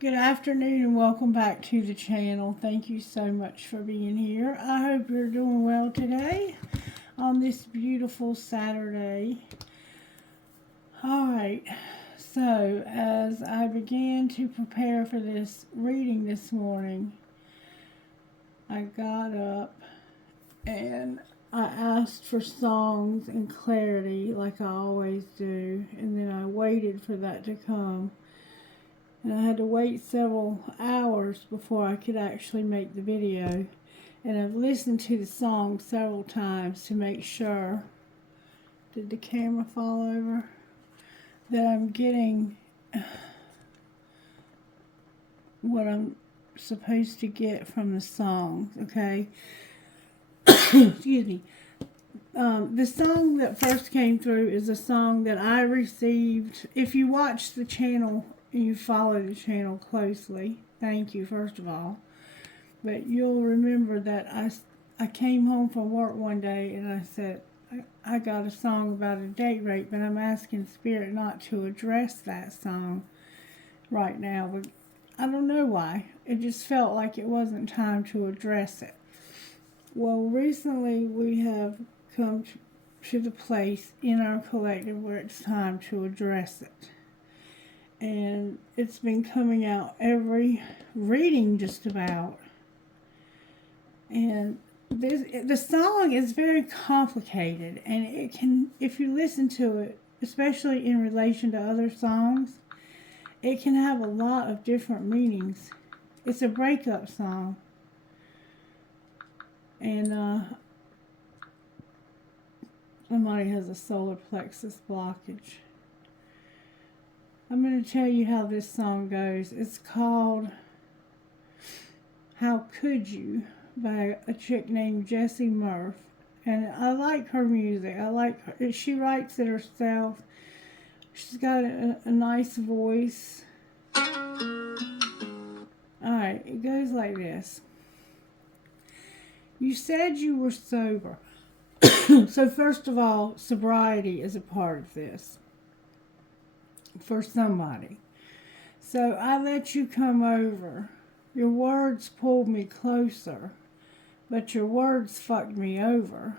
Good afternoon and welcome back to the channel. Thank you so much for being here. I hope you're doing well today on this beautiful Saturday. Alright, so as I began to prepare for this reading this morning, I got up and I asked for songs and clarity like I always do, and then I waited for that to come. And I had to wait several hours before I could actually make the video. And I've listened to the song several times to make sure, did the camera fall over? That I'm getting what I'm supposed to get from the song, okay? Excuse me. The song that first came through is a song that I received. If you watch the channel, you follow the channel closely, thank you first of all, but you'll remember that I came home from work one day and I said I got a song about a date rape, but I'm asking Spirit not to address that song right now, but I don't know why. It just felt like it wasn't time to address it. Well, recently we have come to the place in our collective where it's time to address it. And it's been coming out every reading just about. And the song is very complicated, and it can, if you listen to it, especially in relation to other songs, it can have a lot of different meanings. It's a breakup song. And somebody has a solar plexus blockage. I'm going to tell you how this song goes. It's called How Could You by a chick named Jessie Murph. And I like her music. I like her. She writes it herself. She's got a nice voice. Alright, it goes like this. You said you were sober. So first of all, sobriety is a part of this. For somebody. So I let you come over. Your words pulled me closer, but your words fucked me over.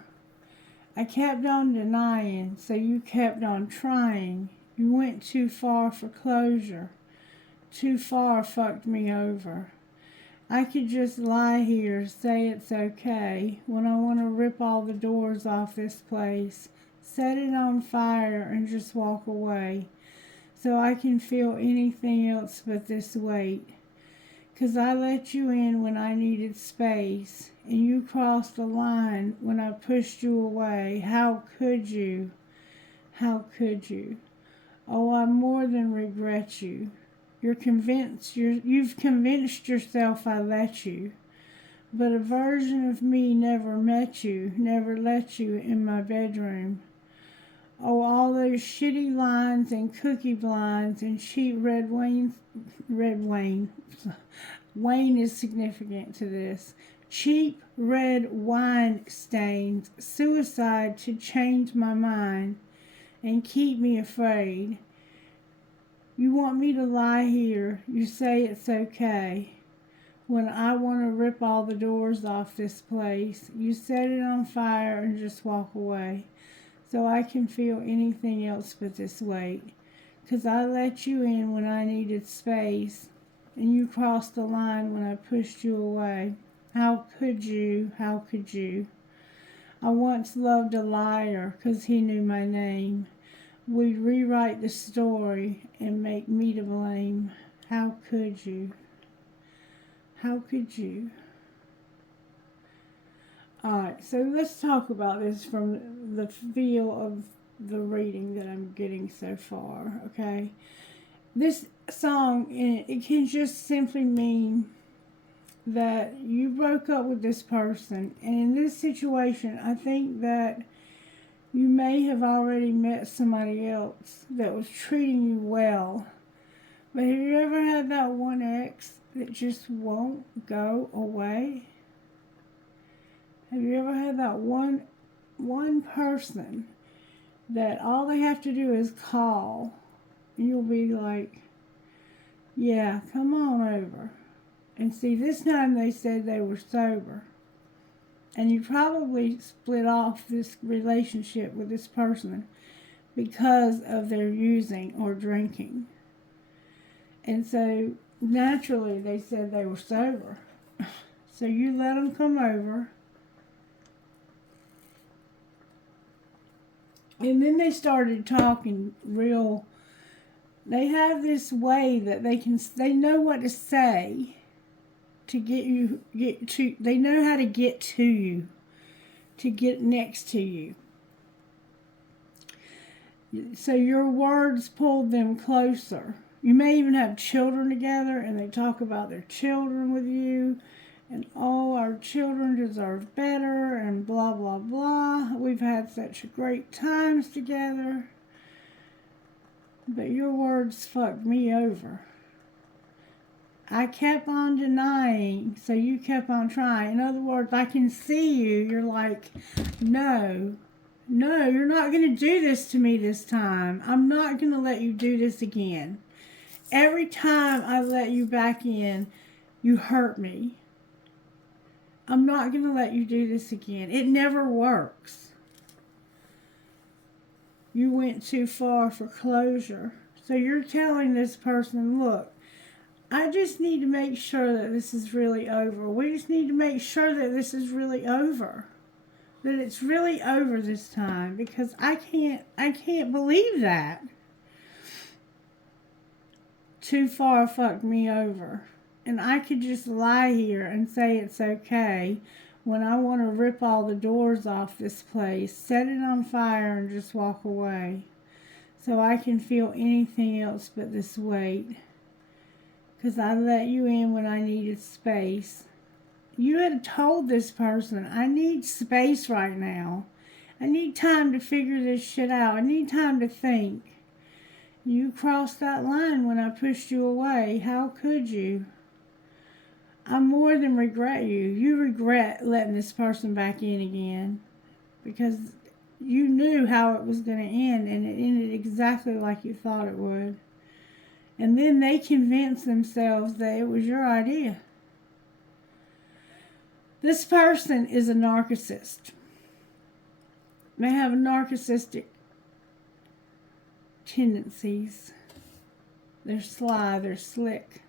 I kept on denying, so you kept on trying. You went too far for closure. Too far fucked me over. I could just lie here, say it's okay, when I want to rip all the doors off this place, set it on fire and just walk away. So I can feel anything else but this weight. 'Cause I let you in when I needed space, and you crossed the line when I pushed you away. How could you? How could you? Oh, I more than regret you. You've convinced yourself I let you. But a version of me never met you, never let you in my bedroom. Oh, all those shitty lines and cookie blinds and cheap red Wayne is significant to this. Cheap red wine stains, suicide to change my mind and keep me afraid. You want me to lie here, you say it's okay. When I want to rip all the doors off this place, you set it on fire and just walk away. So I can feel anything else but this weight. 'Cause I let you in when I needed space, and you crossed the line when I pushed you away. How could you? How could you? I once loved a liar 'cause he knew my name. We'd rewrite the story and make me to blame. How could you? How could you? Alright, so let's talk about this from the feel of the reading that I'm getting so far, okay? This song, it can just simply mean that you broke up with this person, and in this situation, I think that you may have already met somebody else that was treating you well. But have you ever had that one ex that just won't go away? Have you ever had that one person that all they have to do is call, and you'll be like, Yeah, come on over. And see, this time they said they were sober. And you probably split off this relationship with this person because of their using or drinking. And so naturally they said they were sober. So you let them come over. And then they started talking real. They have this way that they know what to say to they know how to get to you, to get next to you. So your words pulled them closer. You may even have children together, and they talk about their children with you, and oh, our children deserve better, and blah, blah, blah. We've had such great times together. But your words fucked me over. I kept on denying, so you kept on trying. In other words, I can see you. You're like, no, you're not going to do this to me this time. I'm not going to let you do this again. Every time I let you back in, you hurt me. I'm not going to let you do this again. It never works. You went too far for closure. So you're telling this person, look, I just need to make sure that this is really over. We just need to make sure that this is really over. That it's really over this time, because I can't believe that. Too far fucked me over. And I could just lie here and say it's okay when I want to rip all the doors off this place, set it on fire, and just walk away. So I can feel anything else but this weight. Because I let you in when I needed space. You had told this person, I need space right now. I need time to figure this shit out. I need time to think. You crossed that line when I pushed you away. How could you? I more than regret you. You regret letting this person back in again. Because you knew how it was going to end, and it ended exactly like you thought it would. And then they convinced themselves that it was your idea. This person is a narcissist. They have narcissistic tendencies. They're sly, they're slick.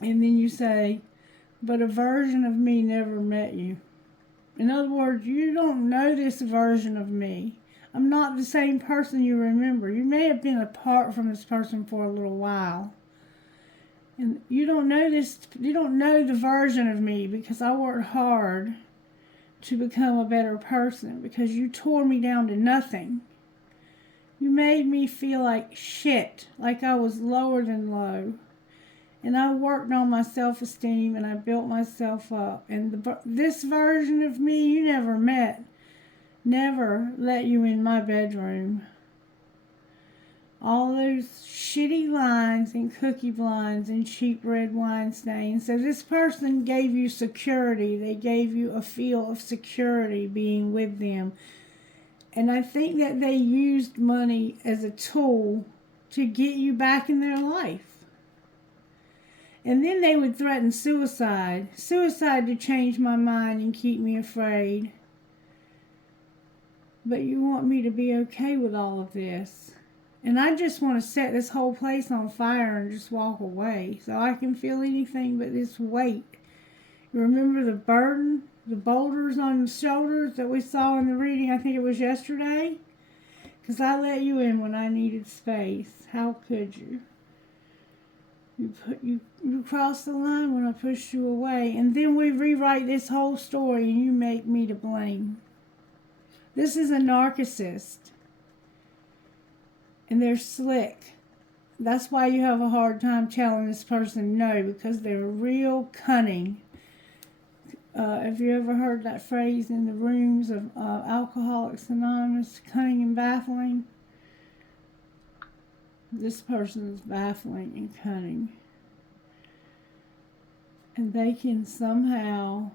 And then you say, but a version of me never met you. In other words, you don't know this version of me. I'm not the same person you remember. You may have been apart from this person for a little while. And you don't know the version of me, because I worked hard to become a better person, because you tore me down to nothing. You made me feel like shit, like I was lower than low. And I worked on my self-esteem, and I built myself up. And this version of me you never met, never let you in my bedroom. All those shitty lines and cookie blinds and cheap red wine stains. So this person gave you security. They gave you a feel of security being with them. And I think that they used money as a tool to get you back in their life. And then they would threaten suicide. Suicide to change my mind and keep me afraid. But you want me to be okay with all of this. And I just want to set this whole place on fire and just walk away, so I can feel anything but this weight. You remember the burden, the boulders on the shoulders that we saw in the reading, I think it was yesterday? Because I let you in when I needed space. How could you? You crossed the line when I pushed you away, and then we rewrite this whole story and you make me to blame. This is a narcissist. And they're slick. That's why you have a hard time telling this person no, because they're real cunning. Have you ever heard that phrase in the rooms of Alcoholics Anonymous, cunning and baffling? This person is baffling and cunning. And they can somehow,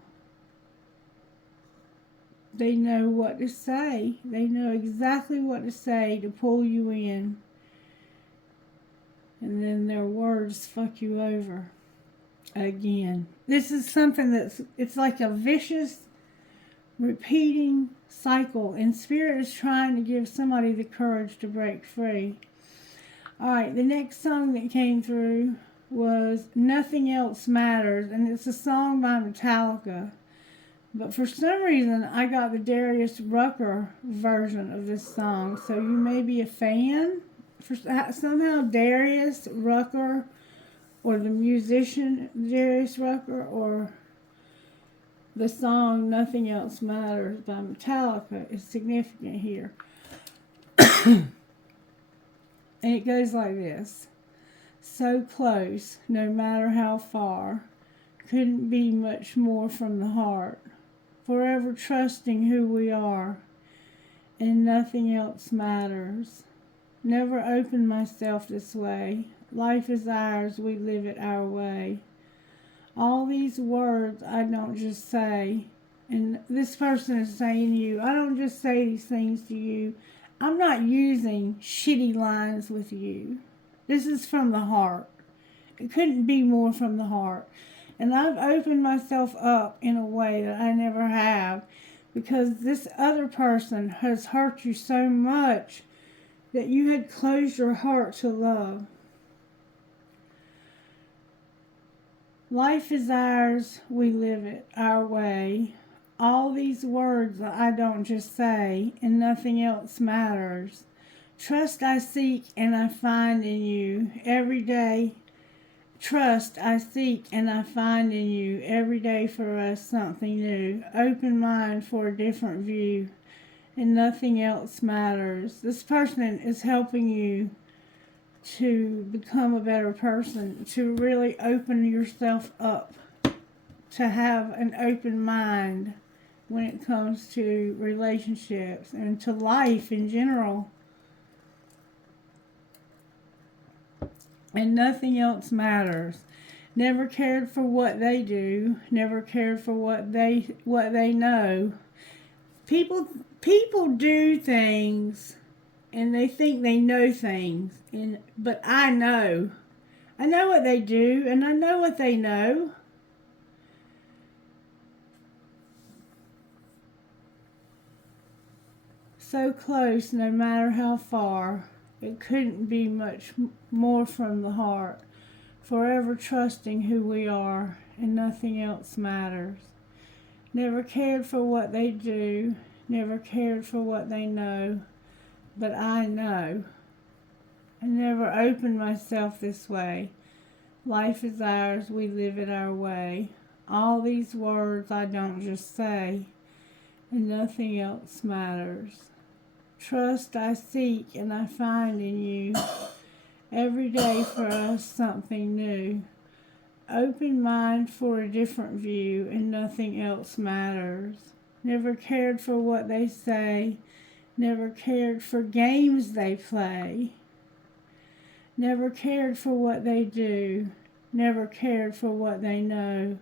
they know what to say. They know exactly what to say to pull you in. And then their words fuck you over again. This is something it's like a vicious, repeating cycle. And Spirit is trying to give somebody the courage to break free. Alright, the next song that came through was Nothing Else Matters. And it's a song by Metallica. But for some reason, I got the Darius Rucker version of this song. So you may be a fan. Somehow Darius Rucker, or the musician Darius Rucker, or the song Nothing Else Matters by Metallica is significant here. And it goes like this. So close, no matter how far, couldn't be much more from the heart. Forever trusting who we are, and nothing else matters. Never opened myself this way. Life is ours, we live it our way. All these words I don't just say, and this person is saying to you, I don't just say these things to you. I'm not using shitty lines with you. This is from the heart. It couldn't be more from the heart. And I've opened myself up in a way that I never have, because this other person has hurt you so much that you had closed your heart to love. Life is ours, we live it our way. All these words I don't just say, and nothing else matters. Trust I seek and I find in you every day. Trust I seek and I find in you every day for us something new. Open mind for a different view, and nothing else matters. This person is helping you to become a better person, to really open yourself up, to have an open mind when it comes to relationships and to life in general. And nothing else matters. Never cared for what they do. Never cared for what they know. People do things, and they think they know things. But I know what they do, and I know what they know. So close, no matter how far. It couldn't be much more from the heart. Forever trusting who we are, and nothing else matters. Never cared for what they do, never cared for what they know, but I know. I never opened myself this way. Life is ours, we live it our way. All these words I don't just say, and nothing else matters. Trust I seek and I find in you every day for us something new. Open mind for a different view, and nothing else matters. Never cared for what they say, never cared for games they play. Never cared for what they do, never cared for what they know,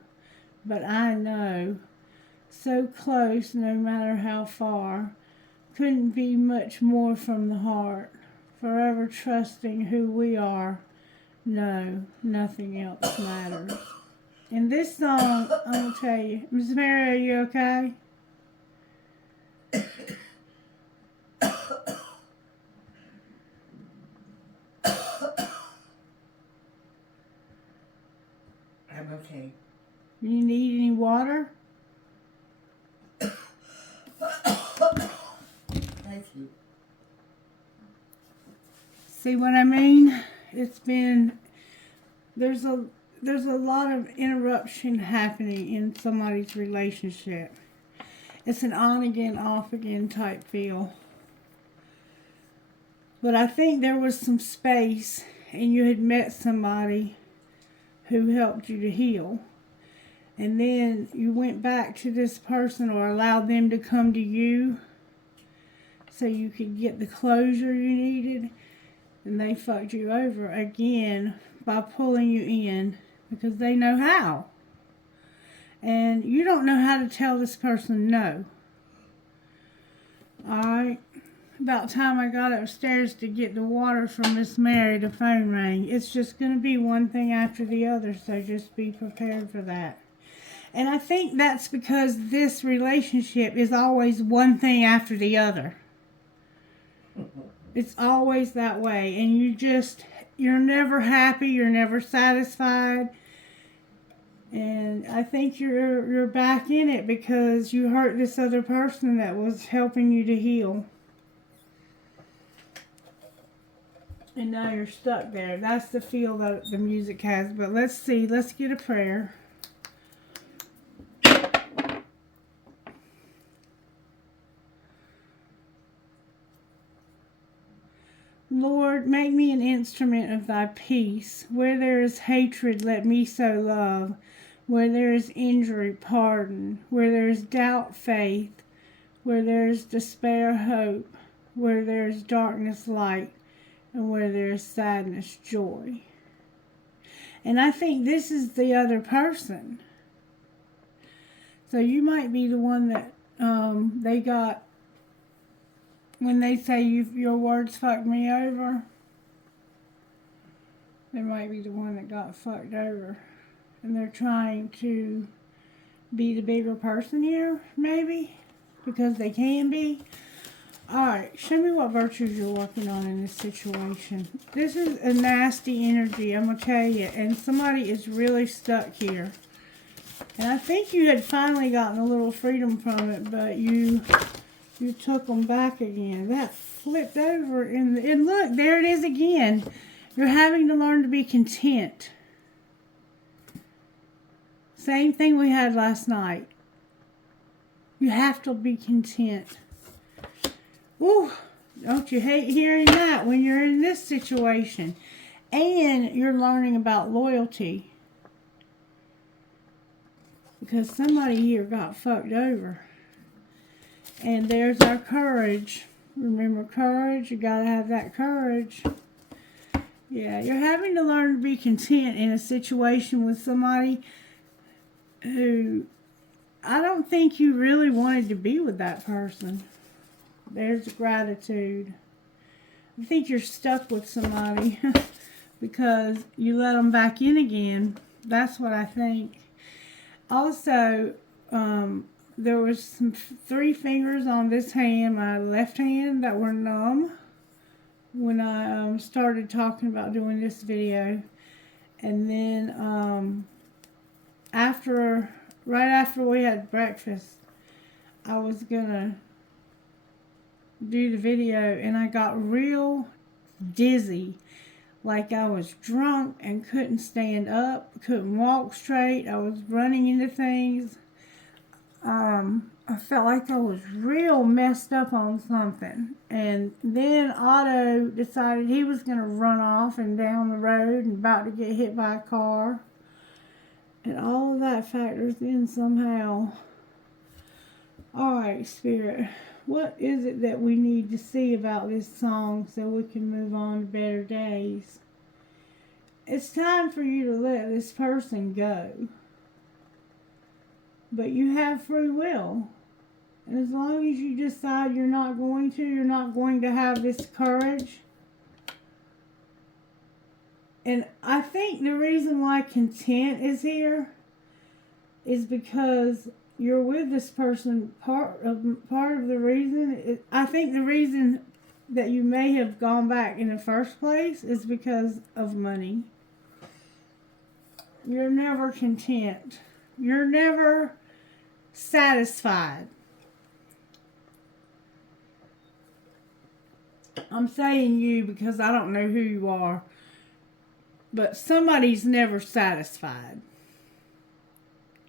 but I know. So close, no matter how far. Couldn't be much more from the heart. Forever trusting who we are. No, nothing else matters. In this song, I'm going to tell you, Miss Mary, are you okay? I'm okay. You need any water? Thank you. See what I mean? There's a lot of interruption happening in somebody's relationship. It's an on again, off again type feel. But I think there was some space, and you had met somebody who helped you to heal. And then you went back to this person, or allowed them to come to you so you could get the closure you needed. And they fucked you over again by pulling you in, because they know how. And you don't know how to tell this person no. Alright? about time I got upstairs to get the water from Miss Mary, the phone rang. It's just going to be one thing after the other, so just be prepared for that. And I think that's because this relationship is always one thing after the other. It's always that way. And you're never happy, you're never satisfied. And I think you're back in it because you hurt this other person that was helping you to heal. And now you're stuck there. That's the feel that the music has. But let's see. Let's get a prayer. Lord, make me an instrument of thy peace. Where there is hatred, let me sow love. Where there is injury, pardon. Where there is doubt, faith. Where there is despair, hope. Where there is darkness, light. And where there is sadness, joy. And I think this is the other person. So you might be the one that they got, when they say your words fucked me over, they might be the one that got fucked over. And they're trying to be the bigger person here, maybe, because they can be. Alright, show me what virtues you're working on in this situation. This is a nasty energy, I'm going to tell you. And somebody is really stuck here. And I think you had finally gotten a little freedom from it, but you took them back again. That flipped over. And look, there it is again. You're having to learn to be content. Same thing we had last night. You have to be content. Ooh, don't you hate hearing that when you're in this situation? And you're learning about loyalty. Because somebody here got fucked over. And there's our courage. Remember courage? You gotta have that courage. Yeah, you're having to learn to be content in a situation with somebody who I don't think you really wanted to be with that person. There's gratitude. I think you're stuck with somebody because you let them back in again. That's what I think. Also, there was some 3 fingers on this hand, my left hand, that were numb when I started talking about doing this video. And then right after we had breakfast, I was gonna do the video and I got real dizzy, like I was drunk and couldn't stand up, couldn't walk straight. I was running into things. I felt like I was real messed up on something. And then Otto decided he was going to run off and down the road and about to get hit by a car. And all of that factors in somehow. Alright, Spirit. What is it that we need to see about this song so we can move on to better days? It's time for you to let this person go. But you have free will. And as long as you decide you're not going to have this courage. And I think the reason why content is here is because you're with this person. Part of the reason, I think the reason that you may have gone back in the first place is because of money. You're never content. You're never satisfied. I'm saying you because I don't know who you are. But somebody's never satisfied.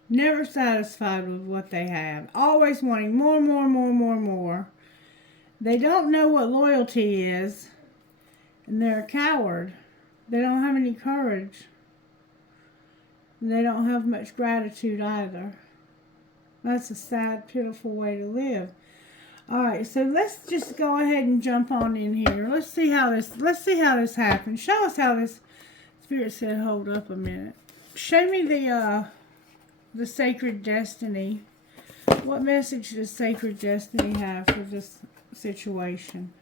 Never satisfied with what they have. Always wanting more, more, more, more, more. They don't know what loyalty is. And they're a coward. They don't have any courage. And they don't have much gratitude either. That's a sad, pitiful way to live. Alright, so let's just go ahead and jump on in here. Let's see how this happens. Show us how this Spirit said, hold up a minute. Show me the sacred destiny. What message does sacred destiny have for this situation?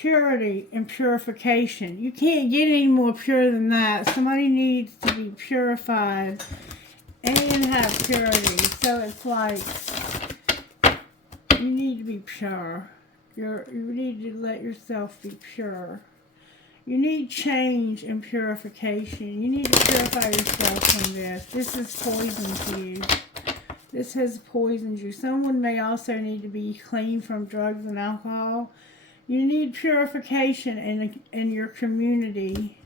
purity and purification. You can't get any more pure than that. Somebody needs to be purified and have purity. So it's like you need to be pure. You need to let yourself be pure. You need change and purification. You need to purify yourself from this. This is poison to you. This has poisoned you. Someone may also need to be clean from drugs and alcohol. You need purification in your community.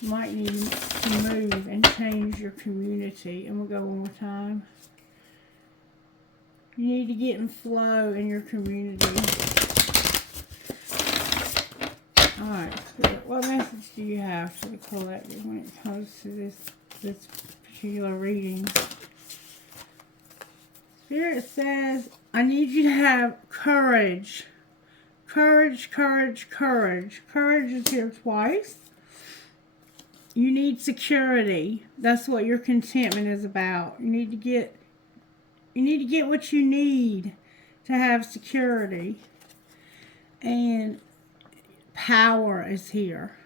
You might need to move and change your community. And we'll go one more time. You need to get in flow in your community. Alright, Spirit, what message do you have for the collective when it comes to this particular reading? Spirit says, I need you to have courage. Courage, courage, courage. Courage is here twice. You need security. That's what your contentment is about. You need to get what you need to have security. And power is here.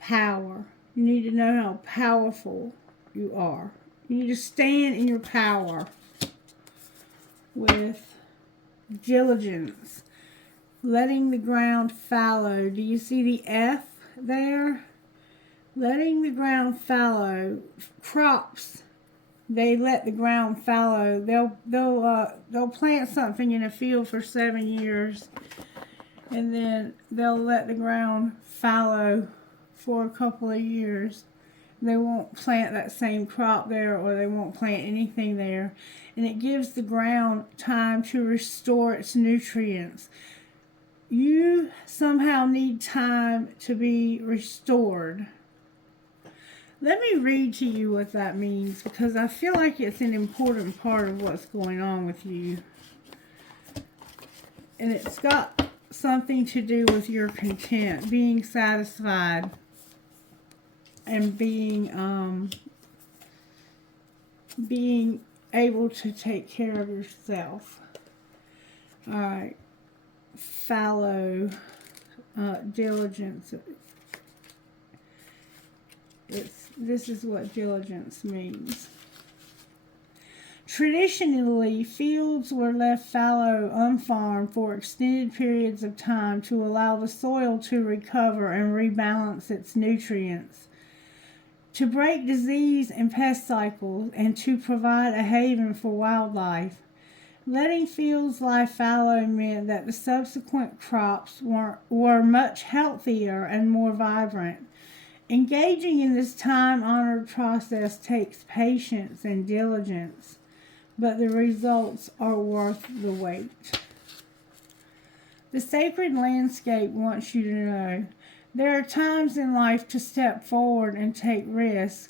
Power. You need to know how powerful you are. You need to stand in your power with diligence. Letting the ground fallow. Do you see the F there? Letting the ground fallow. Crops, they let the ground fallow. They'll plant something in a field for 7 years, and then they'll let the ground fallow for a couple of years. They won't plant that same crop there, or they won't plant anything there. And it gives the ground time to restore its nutrients. You somehow need time to be restored. Let me read to you what that means, because I feel like it's an important part of what's going on with you. And it's got something to do with your content, being satisfied, and being able to take care of yourself. All right. Fallow, diligence. This is what diligence means. Traditionally, fields were left fallow, unfarmed for extended periods of time to allow the soil to recover and rebalance its nutrients, to break disease and pest cycles, and to provide a haven for wildlife. Letting fields lie fallow meant that the subsequent crops were much healthier and more vibrant. Engaging in this time-honored process takes patience and diligence, but the results are worth the wait. The sacred landscape wants you to know there are times in life to step forward and take risks,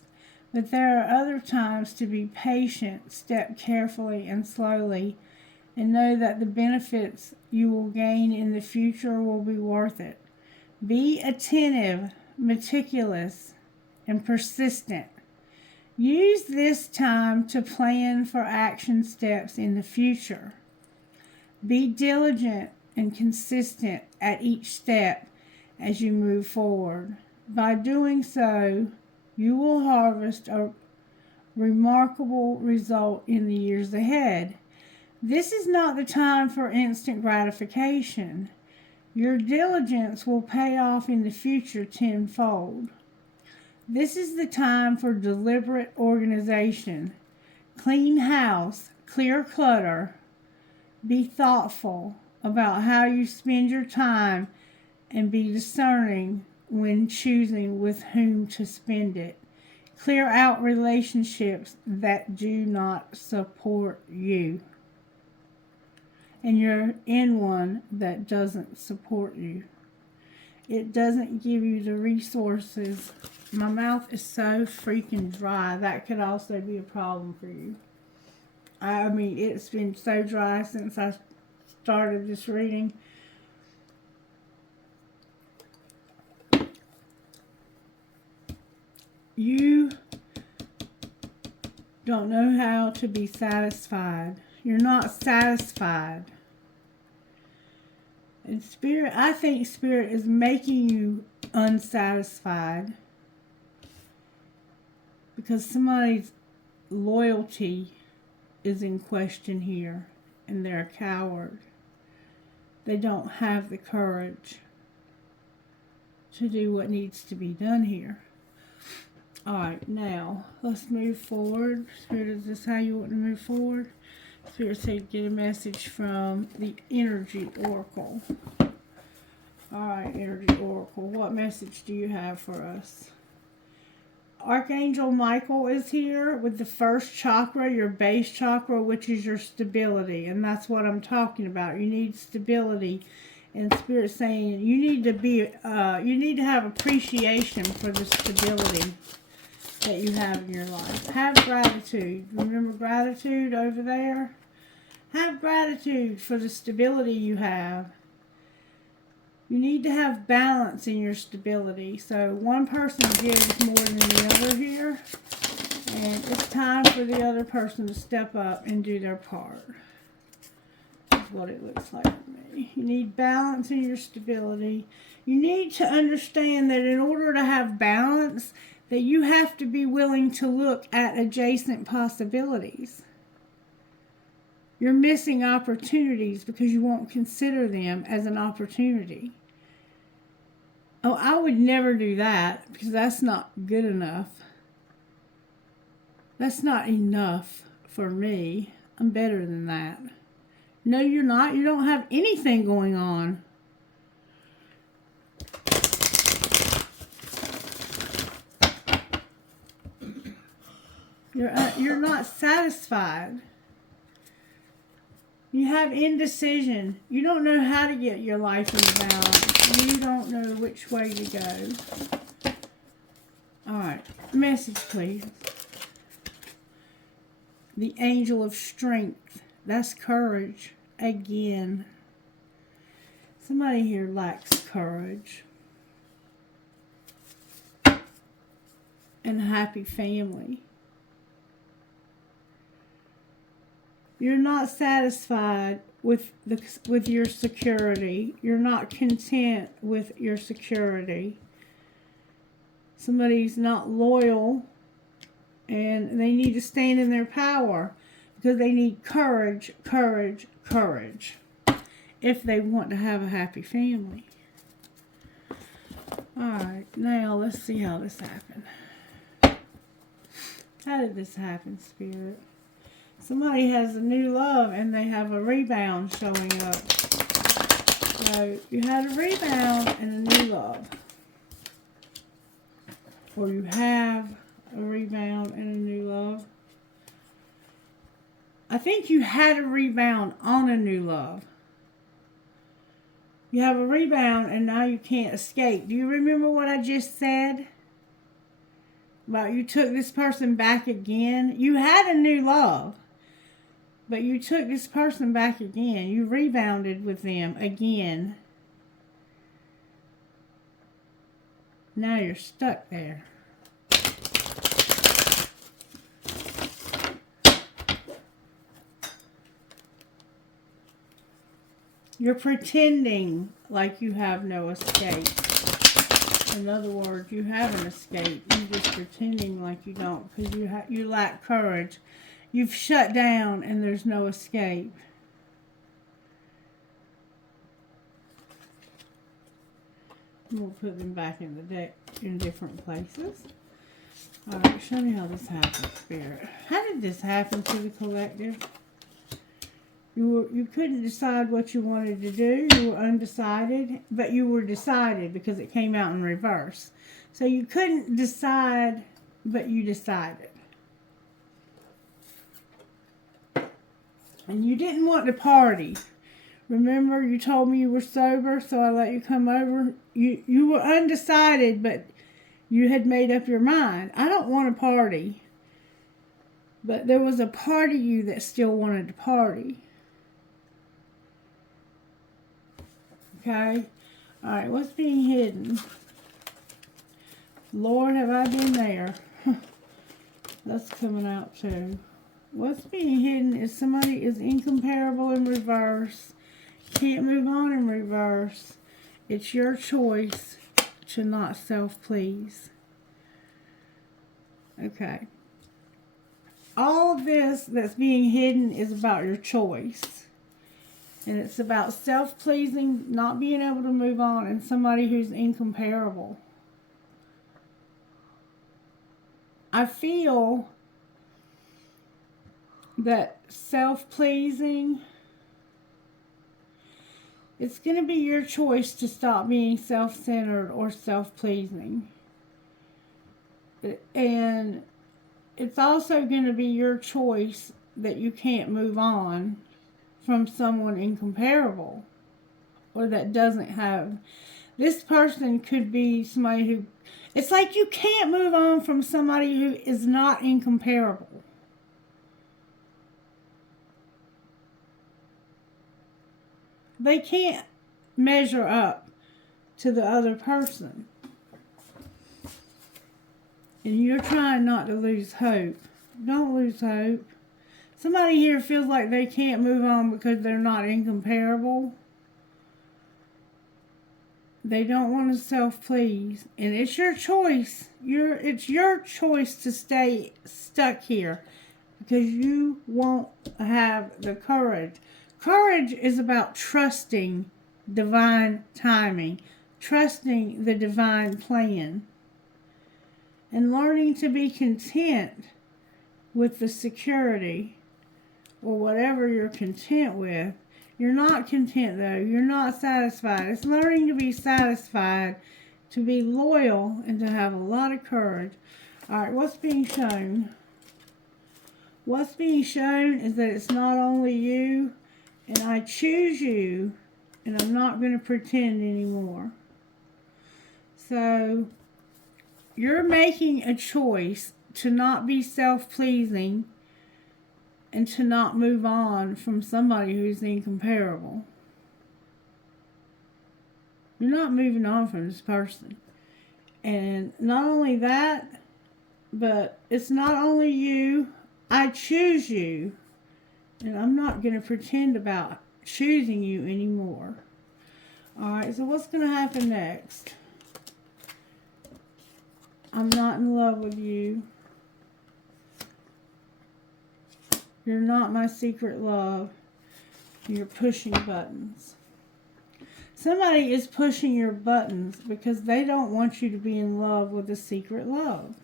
but there are other times to be patient, step carefully and slowly, and know that the benefits you will gain in the future will be worth it. Be attentive, meticulous, and persistent. Use this time to plan for action steps in the future. Be diligent and consistent at each step as you move forward. By doing so, you will harvest a remarkable result in the years ahead. This is not the time for instant gratification. Your diligence will pay off in the future tenfold. This is the time for deliberate organization. Clean house, clear clutter. Be thoughtful about how you spend your time and be discerning when choosing with whom to spend it. Clear out relationships that do not support you. And you're in one that doesn't support you. It doesn't give you the resources. My mouth is so freaking dry. That could also be a problem for you. I mean, it's been so dry since I started this reading. You don't know how to be satisfied. You're not satisfied. And Spirit, I think Spirit is making you unsatisfied because somebody's loyalty is in question here and they're a coward. They don't have the courage to do what needs to be done here. Alright, now let's move forward. Spirit, is this how you want to move forward? Spirit said get a message from the Energy Oracle. Alright, Energy Oracle, what message do you have for us? Archangel Michael is here with the first chakra, your base chakra, which is your stability. And that's what I'm talking about. You need stability. And Spirit saying you need to have appreciation for the stability that you have in your life. Have gratitude. Remember gratitude over there? Have gratitude for the stability you have. You need to have balance in your stability. So one person gives more than the other here. And it's time for the other person to step up and do their part. That's what it looks like to me. You need balance in your stability. You need to understand that in order to have balance, that you have to be willing to look at adjacent possibilities. You're missing opportunities because you won't consider them as an opportunity. Oh, I would never do that because that's not good enough. That's not enough for me. I'm better than that. No, you're not. You don't have anything going on. You're not satisfied. You have indecision. You don't know how to get your life in balance. You don't know which way to go. Alright, message please. The Angel of Strength. That's courage. Again. Somebody here lacks courage. And a happy family. You're not satisfied with your security. You're not content with your security. Somebody's not loyal and they need to stand in their power because they need courage, courage, courage if they want to have a happy family. Alright, now let's see how this happened. How did this happen, Spirit? Somebody has a new love and they have a rebound showing up. So you had a rebound and a new love. Or you have a rebound and a new love. I think you had a rebound on a new love. You have a rebound and now you can't escape. Do you remember what I just said? About you took this person back again. You had a new love. But you took this person back again. You rebounded with them again. Now you're stuck there. You're pretending like you have no escape. In other words, you have an escape. You're just pretending like you don't because you lack courage. You've shut down and there's no escape. We'll put them back in the deck in different places. Alright, show me how this happened, Spirit. How did this happen to the collective? You couldn't decide what you wanted to do. You were undecided, but you were decided because it came out in reverse. So you couldn't decide, but you decided. And you didn't want to party. Remember, you told me you were sober, so I let you come over. You were undecided, but you had made up your mind. I don't want to party. But there was a part of you that still wanted to party. Okay? Alright, what's being hidden? Lord, have I been there? That's coming out too. What's being hidden is somebody is incomparable in reverse. Can't move on in reverse. It's your choice to not self-please. Okay. All of this that's being hidden is about your choice. And it's about self-pleasing, not being able to move on, and somebody who's incomparable. I feel that self-pleasing, it's going to be your choice to stop being self-centered or self-pleasing. And it's also going to be your choice that you can't move on from someone incomparable or that doesn't have. This person could be somebody who, it's like you can't move on from somebody who is not incomparable. They can't measure up to the other person. And you're trying not to lose hope. Don't lose hope. Somebody here feels like they can't move on because they're not incomparable. They don't want to self-please. And it's your choice. It's your choice to stay stuck here because you won't have the courage. Courage is about trusting divine timing, trusting the divine plan, and learning to be content with the security or whatever you're content with. You're not content though. You're not satisfied. It's learning to be satisfied, to be loyal, and to have a lot of courage. All right, what's being shown? What's being shown is that it's not only you, and I choose you, and I'm not going to pretend anymore. So, you're making a choice to not be self-pleasing and to not move on from somebody who's incomparable. You're not moving on from this person. And not only that, but it's not only you, I choose you. And I'm not going to pretend about choosing you anymore. Alright, so what's going to happen next? I'm not in love with you. You're not my secret love. You're pushing buttons. Somebody is pushing your buttons because they don't want you to be in love with a secret love.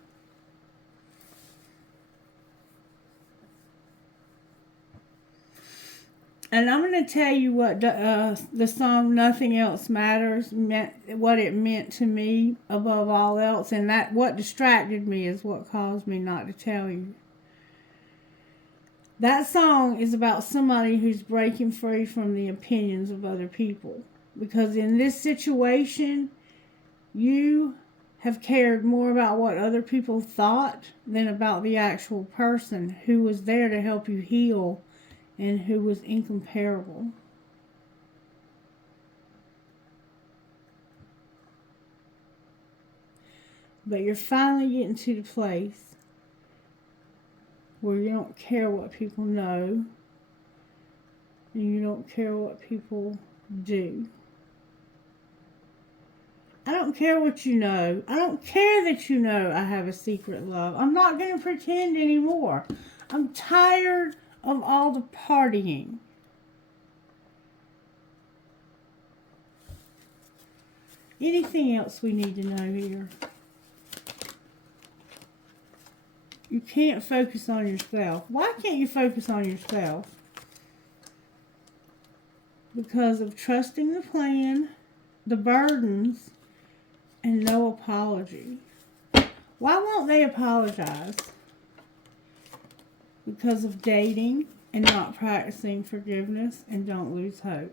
And I'm going to tell you what the song Nothing Else Matters meant, what it meant to me above all else. And that what distracted me is what caused me not to tell you. That song is about somebody who's breaking free from the opinions of other people. Because in this situation, you have cared more about what other people thought than about the actual person who was there to help you heal and who was incomparable. But you're finally getting to the place where you don't care what people know and you don't care what people do. I don't care what you know. I don't care that you know I have a secret love. I'm not going to pretend anymore. I'm tired of all the partying. Anything else we need to know here? You can't focus on yourself. Why can't you focus on yourself? Because of trusting the plan, the burdens, and no apology. Why won't they apologize? Because of dating and not practicing forgiveness and don't lose hope.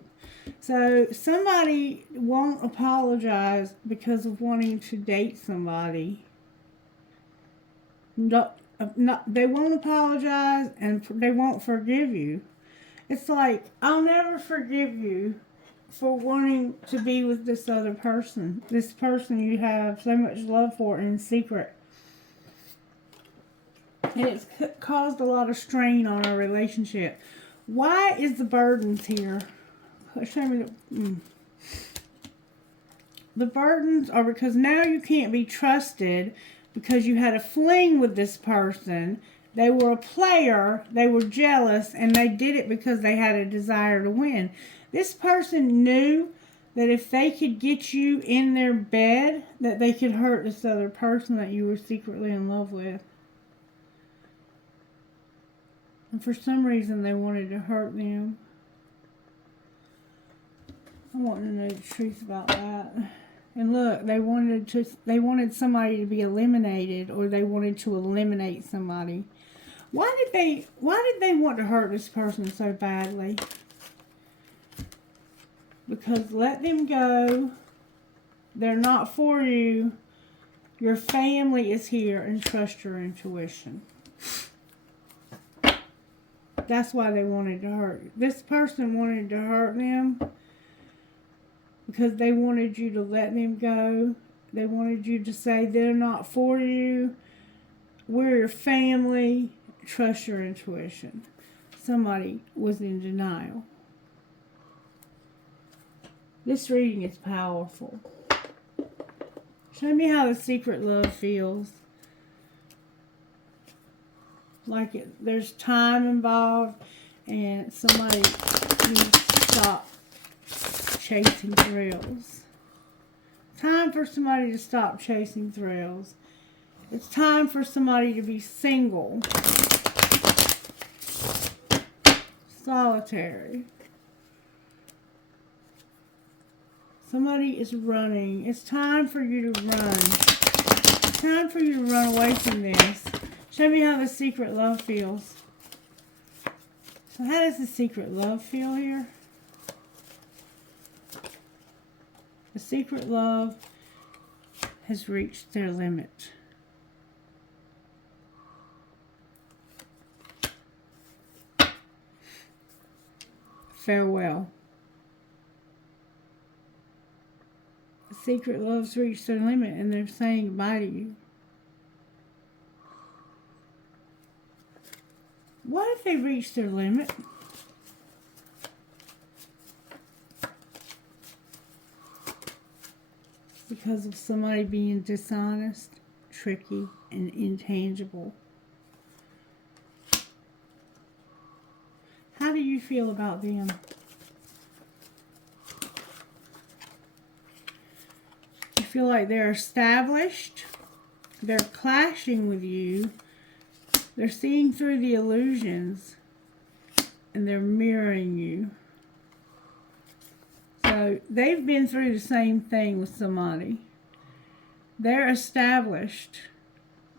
So somebody won't apologize because of wanting to date somebody. They won't apologize and they won't forgive you. It's like, I'll never forgive you for wanting to be with this other person. This person you have so much love for in secret. And it's caused a lot of strain on our relationship. Why is the burdens here? Show me the burdens are because now you can't be trusted because you had a fling with this person. They were a player, they were jealous, and they did it because they had a desire to win. This person knew that if they could get you in their bed, that they could hurt this other person that you were secretly in love with. And for some reason, they wanted to hurt them. I want to know the truth about that. And look, they wanted somebody to be eliminated, or they wanted to eliminate somebody. Why did they want to hurt this person so badly? Because let them go. They're not for you. Your family is here, and trust your intuition. That's why they wanted to hurt you. This person wanted to hurt them because they wanted you to let them go. They wanted you to say they're not for you. We're your family. Trust your intuition. Somebody was in denial. This reading is powerful. Show me how the secret love feels. Like there's time involved, and somebody needs to stop chasing thrills. Time for somebody to stop chasing thrills. It's time for somebody to be single. Solitary. Somebody is running. It's time for you to run. It's time for you to run away from this. Show me how the secret love feels. So how does the secret love feel here? The secret love has reached their limit. Farewell. The secret love's reached their limit, and they're saying goodbye to you. What if they reach their limit? Because of somebody being dishonest, tricky, and intangible. How do you feel about them? You feel like they're established, they're clashing with you, they're seeing through the illusions, and they're mirroring you. So they've been through the same thing with somebody. They're established,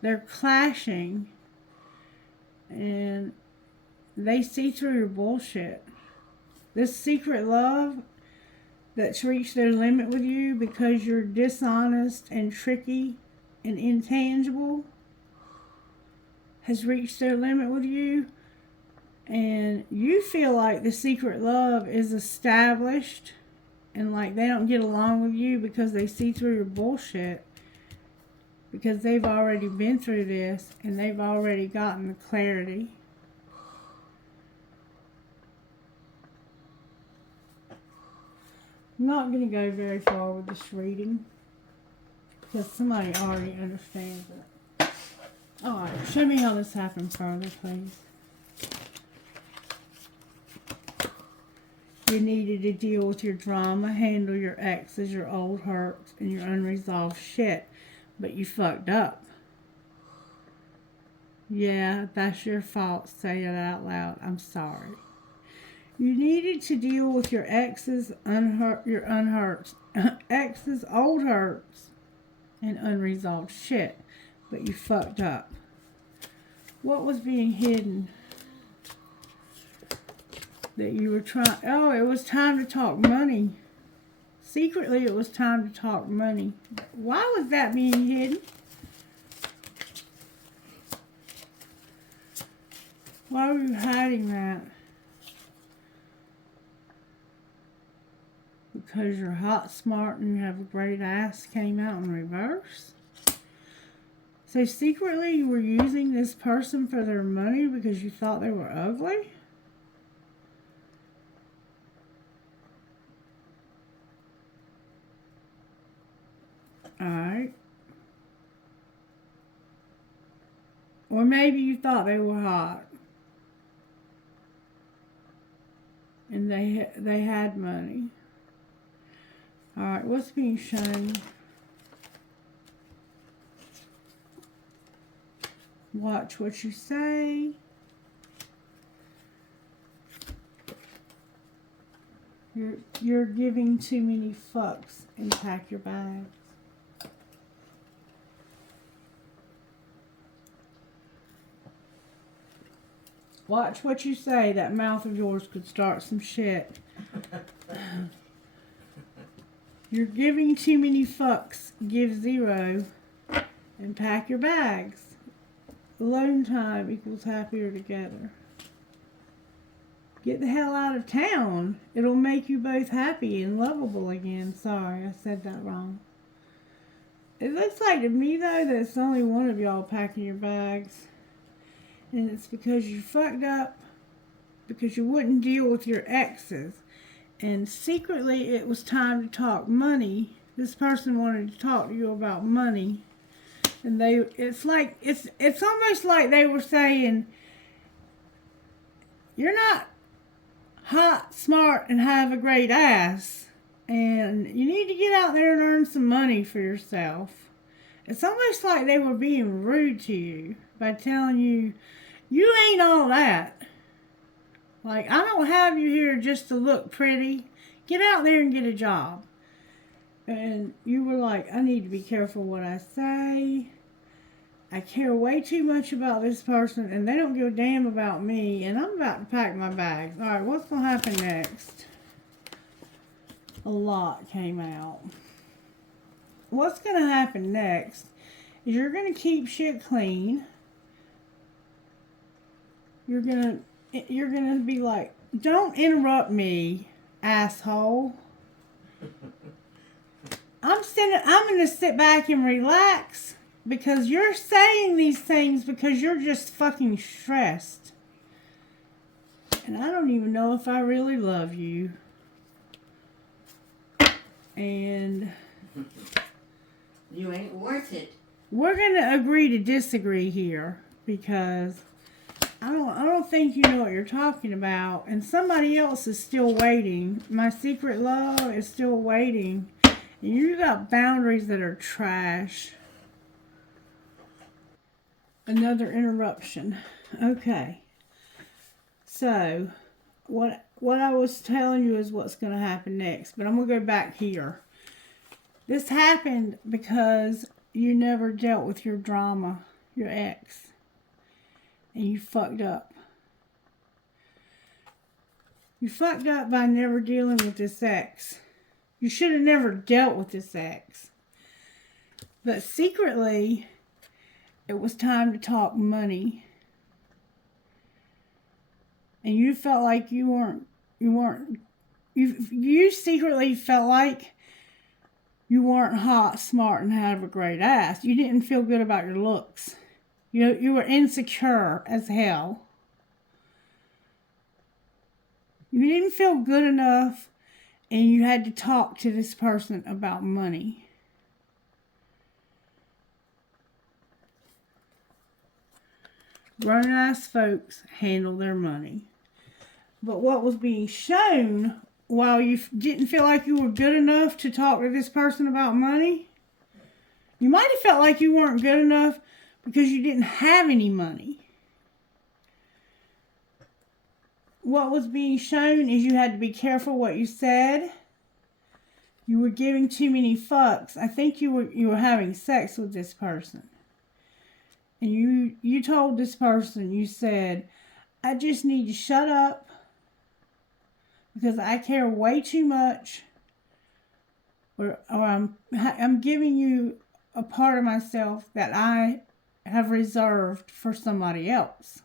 they're clashing, and they see through your bullshit. This secret love that's reached their limit with you because you're dishonest and tricky and intangible has reached their limit with you, and you feel like the secret love is established and like they don't get along with you because they see through your bullshit, because they've already been through this and they've already gotten the clarity. I'm not going to go very far with this reading because somebody already understands it. Alright, show me how this happened further, please. You needed to deal with your drama, handle your exes, your old hurts, and your unresolved shit, but you fucked up. Yeah, that's your fault. Say it out loud. I'm sorry. You needed to deal with your exes, exes, old hurts, and unresolved shit, but you fucked up. What was being hidden? That you were trying... Oh, it was time to talk money. Secretly, it was time to talk money. Why was that being hidden? Why were you hiding that? Because you're hot, smart, and you have a great ass came out in reverse? So secretly you were using this person for their money because you thought they were ugly? Alright. Or maybe you thought they were hot. And they had money. Alright, what's being shown? Watch what you say. You're giving too many fucks and pack your bags. Watch what you say. That mouth of yours could start some shit. You're giving too many fucks. Give 0 and pack your bags. Alone time equals happier together. Get the hell out of town. It'll make you both happy and lovable again. Sorry, I said that wrong. It looks like to me, though, that it's only one of y'all packing your bags. And it's because you fucked up. Because you wouldn't deal with your exes. And secretly, it was time to talk money. This person wanted to talk to you about money. And it's almost like they were saying, you're not hot, smart, and have a great ass. And you need to get out there and earn some money for yourself. It's almost like they were being rude to you by telling you, you ain't all that. Like, I don't have you here just to look pretty. Get out there and get a job. And you were like, I need to be careful what I say. I care way too much about this person, and they don't give a damn about me, and I'm about to pack my bags. All right, what's going to happen next? A lot came out. What's going to happen next is you're going to keep shit clean. You're going to be like, don't interrupt me, asshole. I'm going to sit back and relax. Because you're saying these things because you're just fucking stressed. And I don't even know if I really love you. And You ain't worth it. we're gonna agree to disagree here because I don't think you know what you're talking about, and somebody else is still waiting. My secret love is still waiting. And you got boundaries that are trash. Another interruption. Okay. So, what I was telling you is what's going to happen next. But I'm going to go back here. This happened because you never dealt with your drama, your ex. And you fucked up. You fucked up by never dealing with this ex. You should have never dealt with this ex. But secretly, it was time to talk money. And you felt like you secretly felt like you weren't hot, smart, and had a great ass. You didn't feel good about your looks. You were insecure as hell. You didn't feel good enough, and you had to talk to this person about money. Grown-ass folks handle their money. But what was being shown, while you didn't feel like you were good enough to talk to this person about money, you might have felt like you weren't good enough because you didn't have any money. What was being shown is you had to be careful what you said. You were giving too many fucks. I think you were having sex with this person. And you told this person, you said, I just need to shut up because I care way too much, or I'm giving you a part of myself that I have reserved for somebody else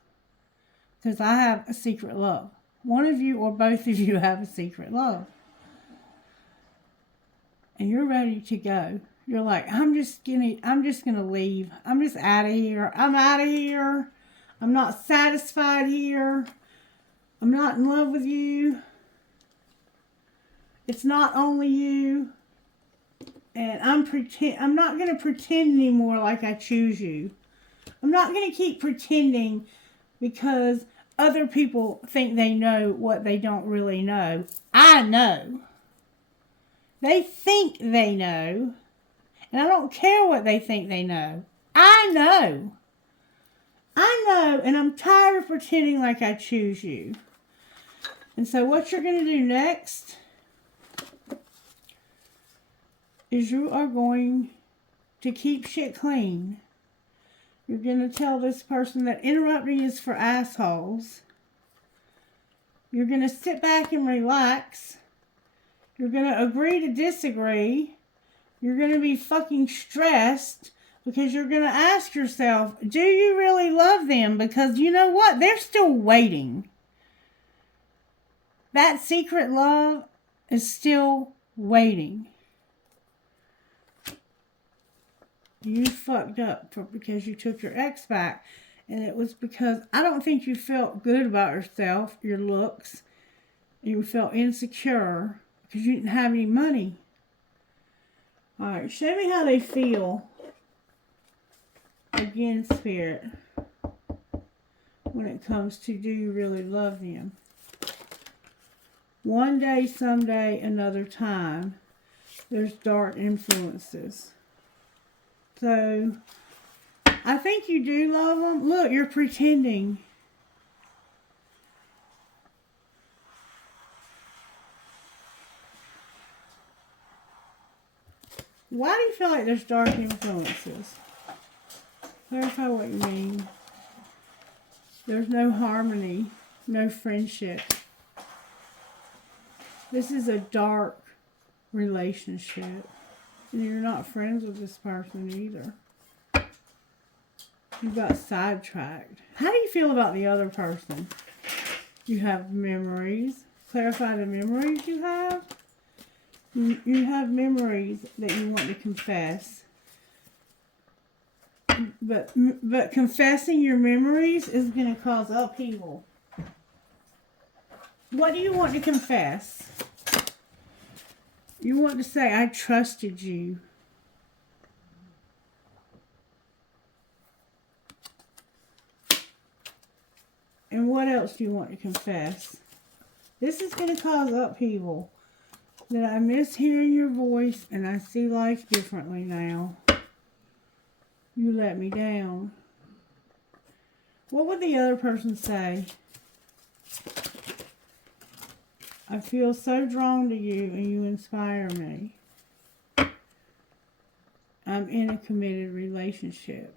because I have a secret love. One of you or both of you have a secret love. And you're ready to go. You're like, I'm just gonna leave. I'm just out of here. I'm out of here. I'm not satisfied here. I'm not in love with you. It's not only you. And I'm not going to pretend anymore like I choose you. I'm not going to keep pretending because other people think they know what they don't really know. I know. They think they know. And I don't care what they think they know. I know. I know, and I'm tired of pretending like I choose you. And so what you're going to do next is you are going to keep shit clean. You're going to tell this person that interrupting is for assholes. You're going to sit back and relax. You're going to agree to disagree. You're going to be fucking stressed because you're going to ask yourself, do you really love them? Because you know what? They're still waiting. That secret love is still waiting. You fucked up because you took your ex back. And it was because I don't think you felt good about yourself, your looks. You felt insecure because you didn't have any money. Alright, show me how they feel. Again, Spirit. When it comes to do you really love them? One day, someday, another time. There's dark influences. So, I think you do love them. Look, you're pretending. Why do you feel like there's dark influences? Clarify what you mean. There's no harmony, no friendship. This is a dark relationship. And you're not friends with this person either. You got sidetracked. How do you feel about the other person? You have memories. Clarify the memories you have. You have memories that you want to confess. But confessing your memories is going to cause upheaval. What do you want to confess? You want to say, I trusted you. And what else do you want to confess? This is going to cause upheaval. That I miss hearing your voice and I see life differently now. You let me down. What would the other person say? I feel so drawn to you and you inspire me. I'm in a committed relationship.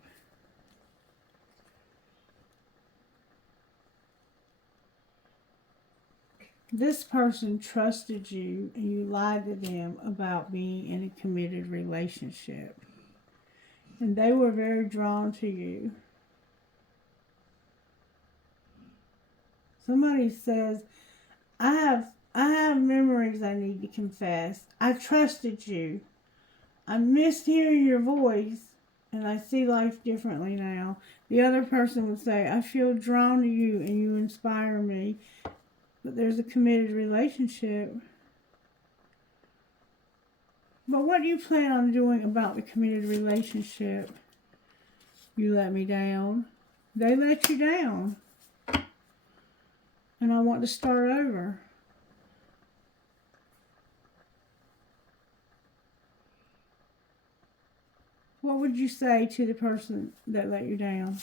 This person trusted you and you lied to them about being in a committed relationship. And they were very drawn to you. Somebody says, I have memories I need to confess. I trusted you. I missed hearing your voice and I see life differently now. The other person would say, I feel drawn to you and you inspire me. But there's a committed relationship. But what do you plan on doing about the committed relationship? You let me down. They let you down. And I want to start over. What would you say to the person that let you down?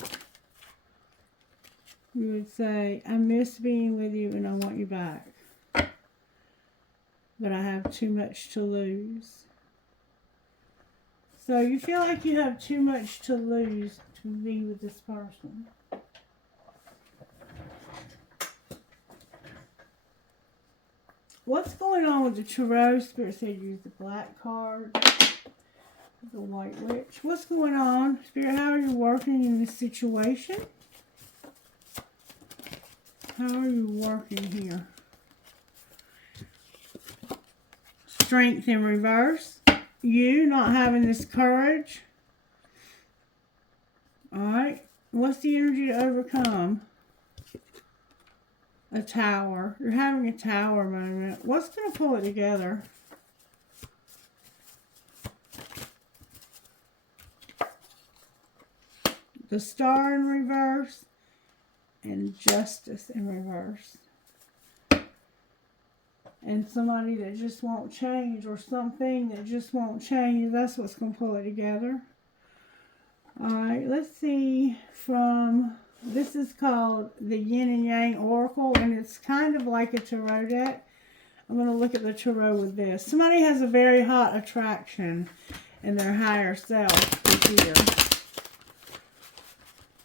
You would say, I miss being with you and I want you back. But I have too much to lose. So you feel like you have too much to lose to be with this person. What's going on with the Tarot? Spirit said use the black card. The White Witch. What's going on? Spirit, how are you working in this situation? How are you working here? Strength in reverse. You not having this courage. Alright. What's the energy to overcome? A Tower. You're having a Tower moment. What's going to pull it together? the Star in reverse, and Justice in reverse. And somebody that just won't change, or something that just won't change. That's what's going to pull it together. Alright, let's see from, this is called the Yin and Yang Oracle, and it's kind of like a tarot deck. I'm going to look at the tarot with this. Somebody has a very hot attraction in their higher self here.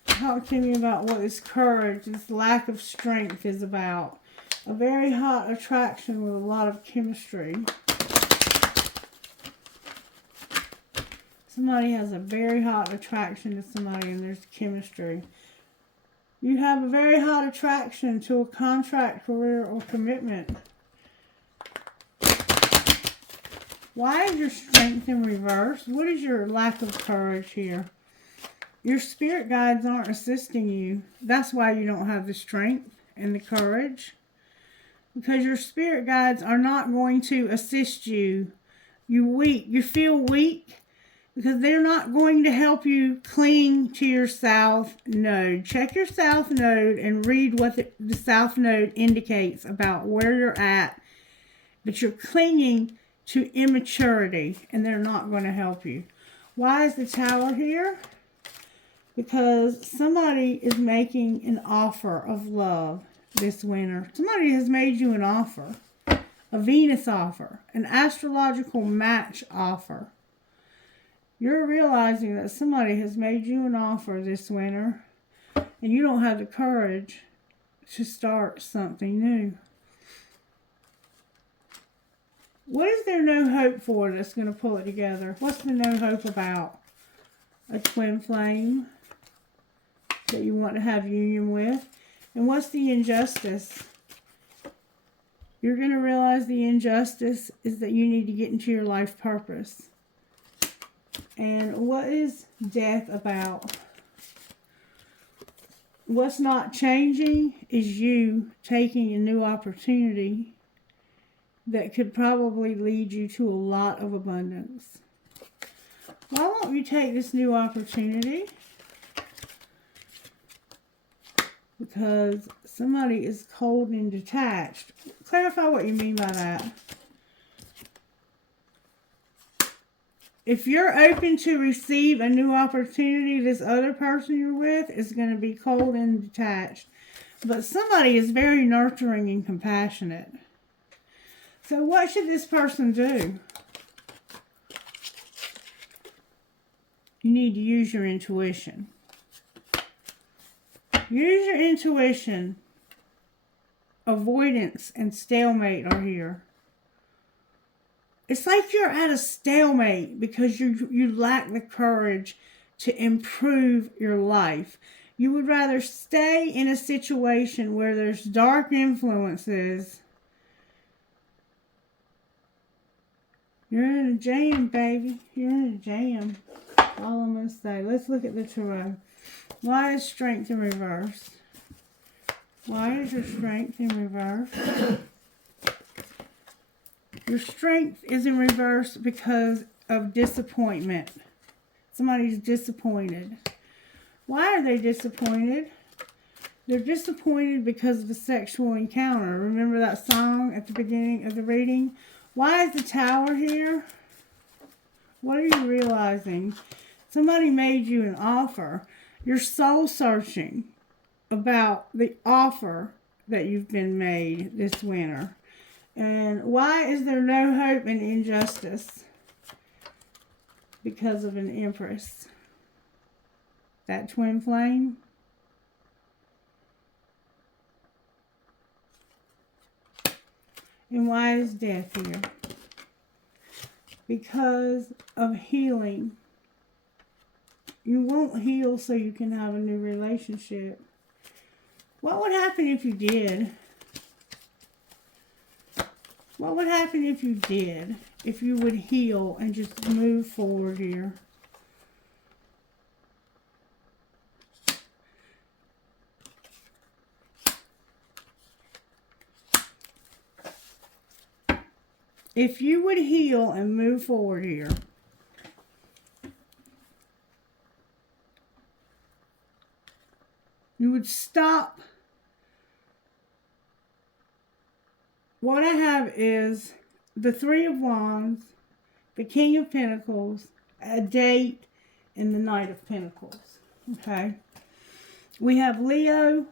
Talk to me about what this courage, this lack of strength is about. A very hot attraction with a lot of chemistry. Somebody has a very hot attraction to somebody and there's chemistry. You have a very hot attraction to a contract, career, or commitment. Why is your strength in reverse? What is your lack of courage here? Your spirit guides aren't assisting you. That's why you don't have the strength and the courage. Because your spirit guides are not going to assist you. You feel weak because they're not going to help you cling to your south node. Check your south node and read what the south node indicates about where you're at. But you're clinging to immaturity and they're not going to help you. Why is the Tower here? Because somebody is making an offer of love this winter. Somebody has made you an offer, a Venus offer, an astrological match offer. You're realizing that somebody has made you an offer this winter and you don't have the courage to start something new. What is there no hope for that's going to pull it together? What's the no hope about? A twin flame that you want to have union with. And what's the injustice? You're going to realize the injustice is that you need to get into your life purpose. And what is death about? What's not changing is you taking a new opportunity that could probably lead you to a lot of abundance. Why won't you take this new opportunity? Because somebody is cold and detached. Clarify what you mean by that. If you're open to receive a new opportunity, this other person you're with is going to be cold and detached. But somebody is very nurturing and compassionate. So what should this person do? You need to use your intuition. Use your intuition. Avoidance and stalemate are here. It's like you're at a stalemate because you lack the courage to improve your life. You would rather stay in a situation where there's dark influences. You're in a jam, baby. You're in a jam. All I'm going to say. Let's look at the tarot. Why is strength in reverse? Why is your strength in reverse? Your strength is in reverse because of disappointment. Somebody's disappointed. Why are they disappointed? They're disappointed because of a sexual encounter. Remember that song at the beginning of the reading? Why is the Tower here? What are you realizing? Somebody made you an offer. You're soul searching about the offer that you've been made this winter. And why is there no hope in injustice? Because of an Empress. That twin flame. And why is death here? Because of healing. You won't heal so you can have a new relationship. What would happen if you did? What would happen if you did? If you would heal and just move forward here. If you would heal and move forward here. You would stop. What I have is the Three of Wands, the King of Pentacles, a date, and the Knight of Pentacles. Okay? We have Leo,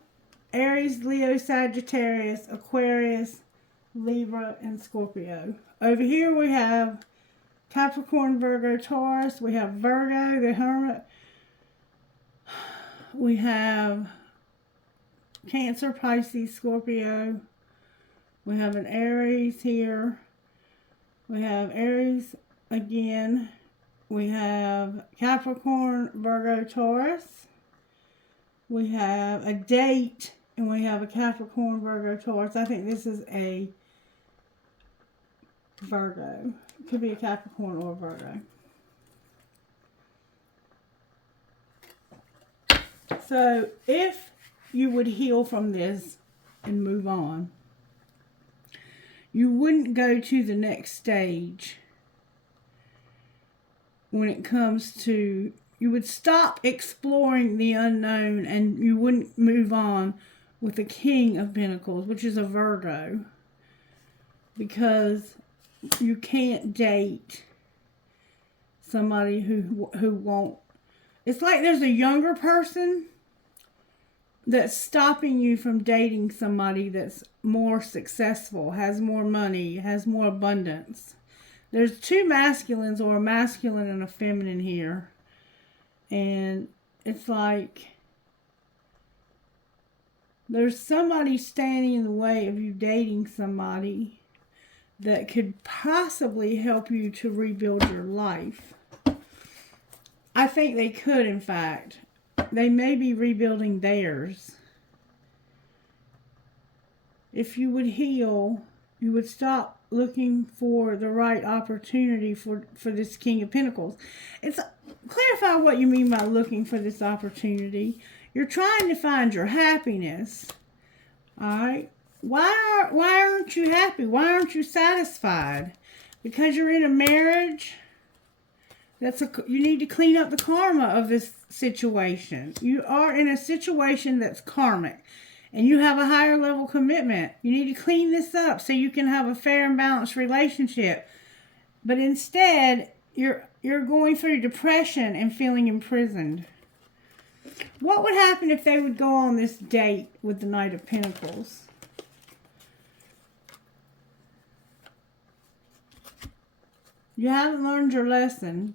Aries, Leo, Sagittarius, Aquarius, Libra, and Scorpio. Over here we have Capricorn, Virgo, Taurus. We have Virgo, the Hermit. We have Cancer, Pisces, Scorpio. We have an Aries here. We have Aries again. We have Capricorn, Virgo, Taurus. We have a date, and we have a Capricorn, Virgo, Taurus. I think this is a Virgo. It could be a Capricorn or a Virgo. So if you would heal from this and move on, you wouldn't go to the next stage when it comes to, you would stop exploring the unknown and you wouldn't move on with the King of Pentacles, which is a Virgo, because you can't date somebody who won't. It's like there's a younger person that's stopping you from dating somebody that's more successful, has more money, has more abundance. There's two masculines, or a masculine and a feminine here. And it's like there's somebody standing in the way of you dating somebody that could possibly help you to rebuild your life. I think they could, in fact. They may be rebuilding theirs. If you would heal, you would stop looking for the right opportunity for this King of Pentacles. It's clarify what you mean by looking for this opportunity. You're trying to find your happiness. All right? Why aren't you happy? Why aren't you satisfied? Because you're in a marriage. You need to clean up the karma of this situation. You are in a situation that's karmic, and you have a higher level commitment. You need to clean this up so you can have a fair and balanced relationship. But instead, you're going through depression and feeling imprisoned. What would happen if they would go on this date with the Knight of Pentacles? You haven't learned your lesson.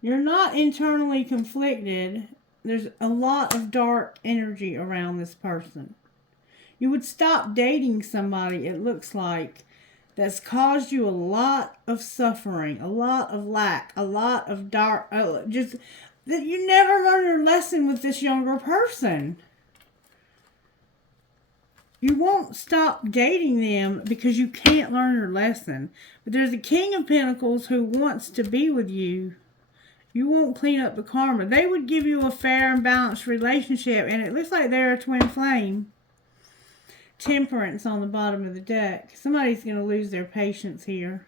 You're not internally conflicted. There's a lot of dark energy around this person. You would stop dating somebody, it looks like, that's caused you a lot of suffering, a lot of lack, a lot of dark, just that you never learn your lesson with this younger person. You won't stop dating them because you can't learn your lesson. But there's a King of Pentacles who wants to be with you. You won't clean up the karma. They would give you a fair and balanced relationship, and it looks like they're a twin flame. Temperance on the bottom of the deck. Somebody's going to lose their patience here.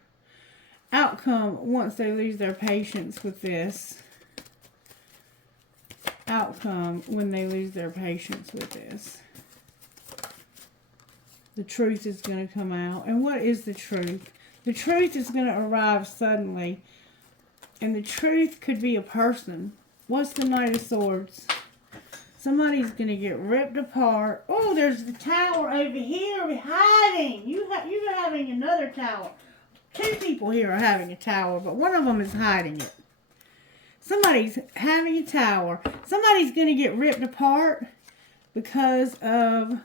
Outcome, once they lose their patience with this. Outcome, when they lose their patience with this. The truth is going to come out. And what is the truth? The truth is going to arrive suddenly. And the truth could be a person. What's the Knight of Swords? Somebody's going to get ripped apart. Oh, there's the tower over here hiding. You're having another tower. Two people here are having a tower, but one of them is hiding it. Somebody's having a tower. Somebody's going to get ripped apart because of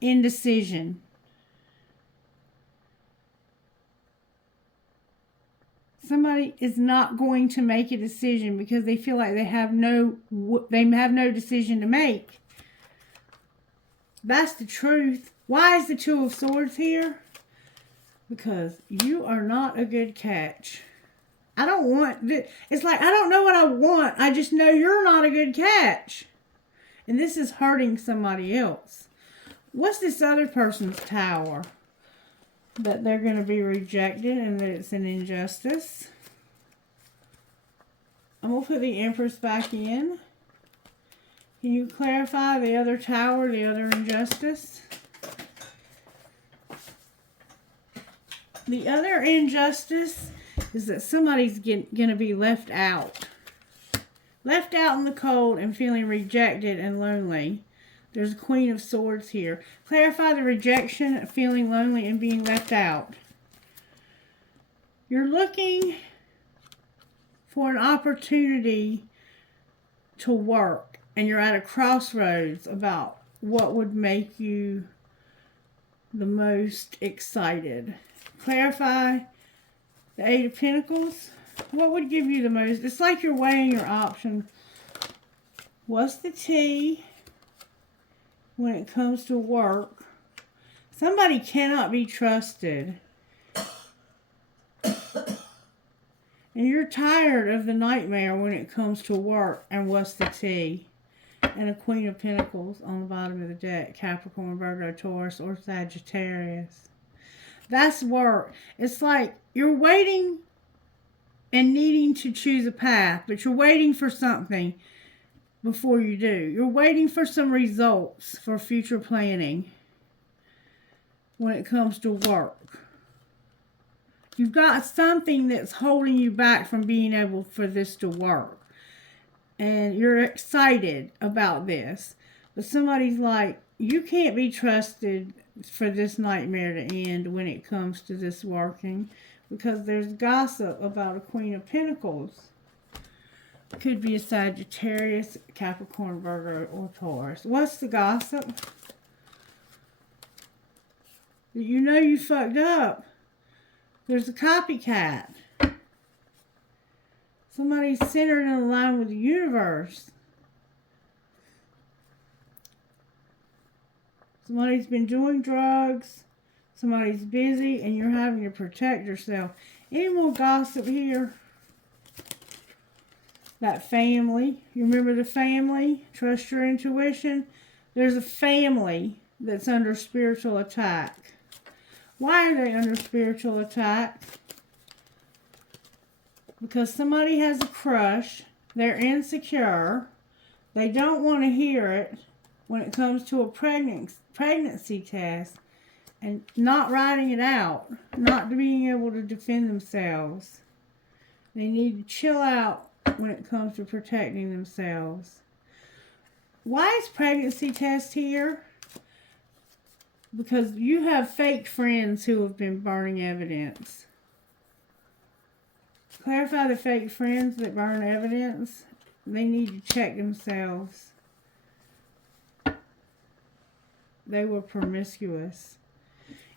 indecision. Somebody is not going to make a decision because they feel like they have no decision to make. That's the truth. Why is the Two of Swords here? Because you are not a good catch. I don't want this. It's like, I don't know what I want. I just know you're not a good catch. And this is hurting somebody else. What's this other person's tower? That they're going to be rejected and that it's an injustice. I'm going to put the Empress back in. Can you clarify the other tower, the other injustice? The other injustice is that somebody's going to be left out. Left out in the cold and feeling rejected and lonely. There's a Queen of Swords here. Clarify the rejection, feeling lonely, and being left out. You're looking for an opportunity to work, and you're at a crossroads about what would make you the most excited. Clarify the Eight of Pentacles. What would give you the most? It's like you're weighing your options. What's the tea when it comes to work? Somebody cannot be trusted. And you're tired of the nightmare when it comes to work. And what's the tea? And a Queen of Pentacles on the bottom of the deck. Capricorn, Virgo, Taurus, or Sagittarius. That's work. It's like you're waiting and needing to choose a path, but you're waiting for something before you do. You're waiting for some results for future planning when it comes to work. You've got something that's holding you back from being able for this to work. And you're excited about this. But somebody's like, you can't be trusted for this nightmare to end when it comes to this working. Because there's gossip about a Queen of Pentacles. Could be a Sagittarius, Capricorn, Virgo, or Taurus. What's the gossip? You know you fucked up. There's a copycat. Somebody's centered in line with the universe. Somebody's been doing drugs. Somebody's busy and you're having to protect yourself. Any more gossip here? That family. You remember the family? Trust your intuition. There's a family that's under spiritual attack. Why are they under spiritual attack? Because somebody has a crush. They're insecure. They don't want to hear it when it comes to a pregnancy test. And not writing it out. Not being able to defend themselves. They need to chill out when it comes to protecting themselves. Why is pregnancy test here? Because you have fake friends who have been burning evidence. Clarify the fake friends that burn evidence. They need to check themselves. They were promiscuous.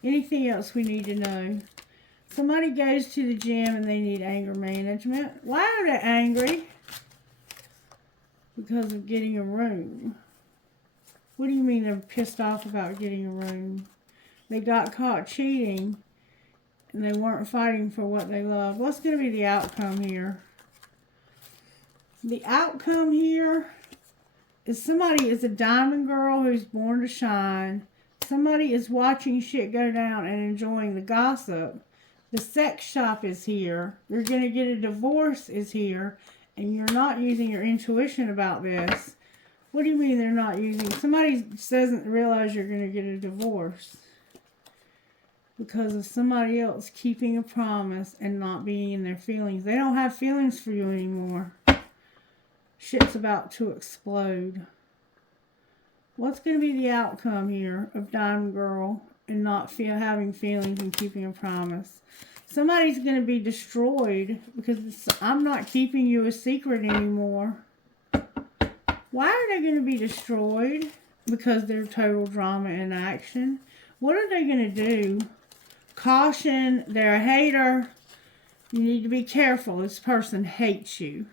Anything else we need to know? Somebody goes to the gym and they need anger management. Why are they angry? Because of getting a room. What do you mean they're pissed off about getting a room? They got caught cheating and they weren't fighting for what they love. What's going to be the outcome here? The outcome here is somebody is a diamond girl who's born to shine. Somebody is watching shit go down and enjoying the gossip. The sex shop is here. You're going to get a divorce is here. And you're not using your intuition about this. What do you mean they're not using? Somebody doesn't realize you're going to get a divorce. Because of somebody else keeping a promise and not being in their feelings. They don't have feelings for you anymore. Shit's about to explode. What's going to be the outcome here of Diamond Girl and not having feelings and keeping a promise? Somebody's going to be destroyed because I'm not keeping you a secret anymore. Why are they going to be destroyed? Because they're total drama and action. What are they going to do? Caution, they're a hater. You need to be careful. This person hates you.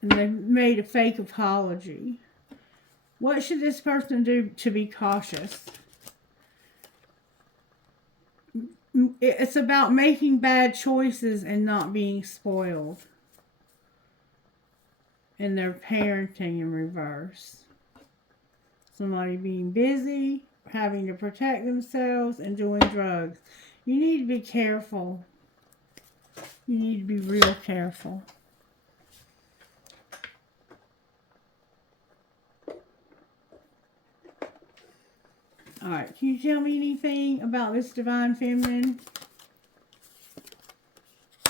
And they've made a fake apology. What should this person do to be cautious? It's about making bad choices and not being spoiled. And they're parenting in reverse. Somebody being busy, having to protect themselves, and doing drugs. You need to be careful. You need to be real careful. Alright, can you tell me anything about this divine feminine?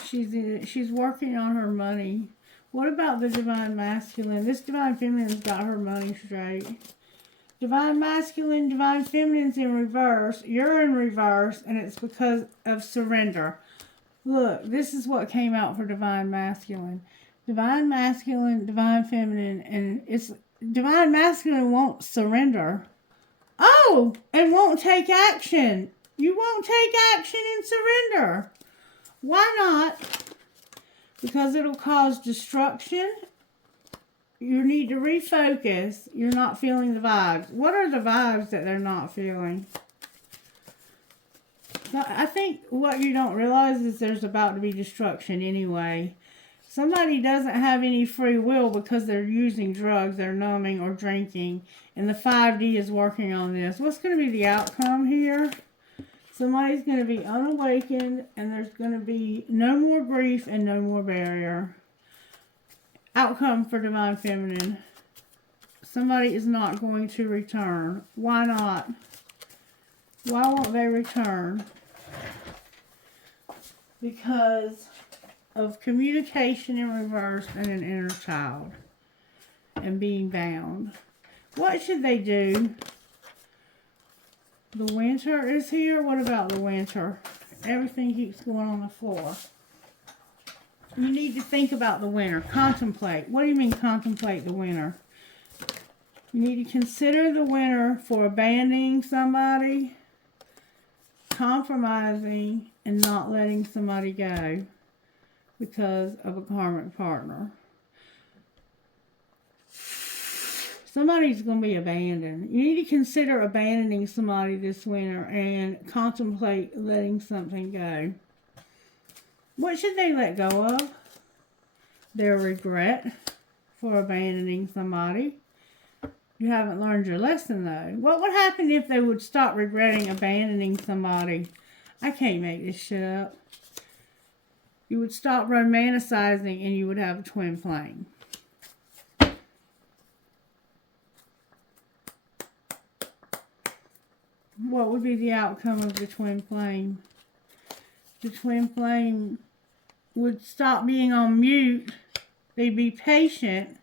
She's working on her money. What about the divine masculine? This divine feminine's got her money straight. Divine masculine, divine feminine's in reverse. You're in reverse, and it's because of surrender. Look, this is what came out for divine masculine. Divine masculine, divine feminine, and it's divine masculine won't surrender. Oh, and won't take action. You won't take action and surrender. Why not? Because it'll cause destruction. You need to refocus. You're not feeling the vibes. What are the vibes that they're not feeling? So I think what you don't realize is there's about to be destruction anyway. Somebody doesn't have any free will because they're using drugs, they're numbing or drinking, and the 5D is working on this. What's going to be the outcome here? Somebody's going to be unawakened, and there's going to be no more grief and no more barrier. Outcome for divine feminine. Somebody is not going to return. Why not? Why won't they return? Because of communication in reverse and an inner child and being bound. What should they do? The winter is here. What about the winter? Everything keeps going on the floor. You need to think about the winter. Contemplate. What do you mean contemplate the winter? You need to consider the winter for abandoning somebody, compromising, and not letting somebody go because of a karmic partner. Somebody's going to be abandoned. You need to consider abandoning somebody this winter and contemplate letting something go. What should they let go of? Their regret for abandoning somebody. You haven't learned your lesson, though. What would happen if they would stop regretting abandoning somebody? I can't make this shit up. You would stop romanticizing and you would have a twin flame. What would be the outcome of the twin flame? The twin flame would stop being on mute. They'd be patient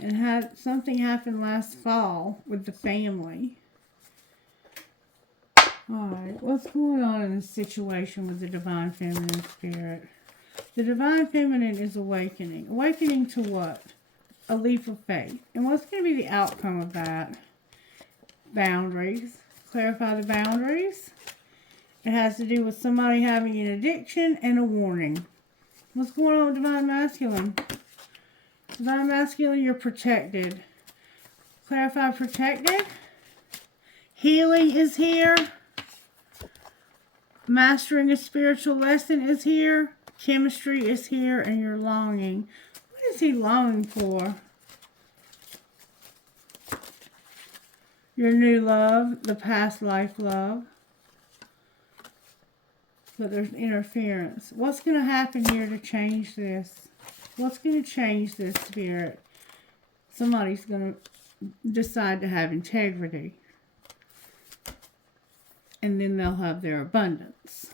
and had something happen last fall with the family. Alright, what's going on in this situation with the divine feminine spirit? The divine feminine is awakening. Awakening to what? A leap of faith. And what's going to be the outcome of that? Boundaries. Clarify the boundaries. It has to do with somebody having an addiction and a warning. What's going on with divine masculine? Divine masculine, you're protected. Clarify protected. Healing is here. Mastering a spiritual lesson is here. Chemistry is here, and you're longing. What is he longing for? Your new love, the past life love. But there's interference. What's going to happen here to change this? What's going to change this spirit? Somebody's going to decide to have integrity. And then they'll have their abundance.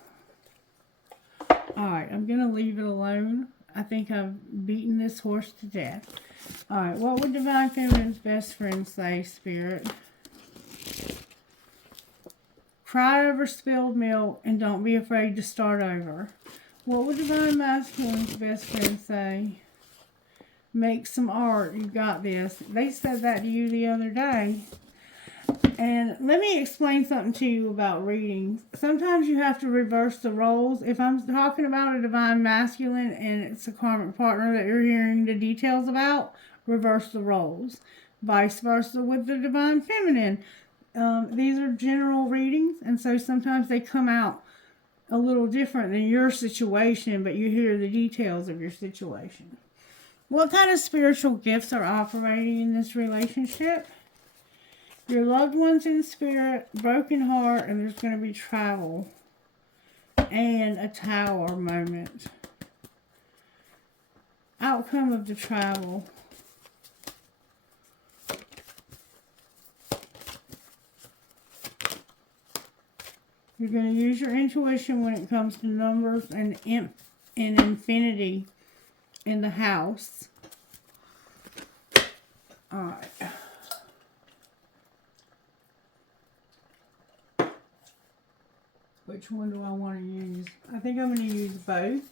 Alright, I'm going to leave it alone. I think I've beaten this horse to death. Alright, what would Divine Feminine's best friend say, Spirit? Cry over spilled milk and don't be afraid to start over. What would Divine Masculine's best friend say? Make some art. You got this. They said that to you the other day. And let me explain something to you about readings. Sometimes you have to reverse the roles. If I'm talking about a Divine Masculine and it's a karmic partner that you're hearing the details about, reverse the roles. Vice versa with the Divine Feminine. These are general readings, and so sometimes they come out a little different than your situation, but you hear the details of your situation. What kind of spiritual gifts are operating in this relationship? Your loved one's in spirit, broken heart, and there's going to be travel and a tower moment. Outcome of the travel. You're going to use your intuition when it comes to numbers and infinity in the house. Alright. Which one do I want to use? I think I'm going to use both.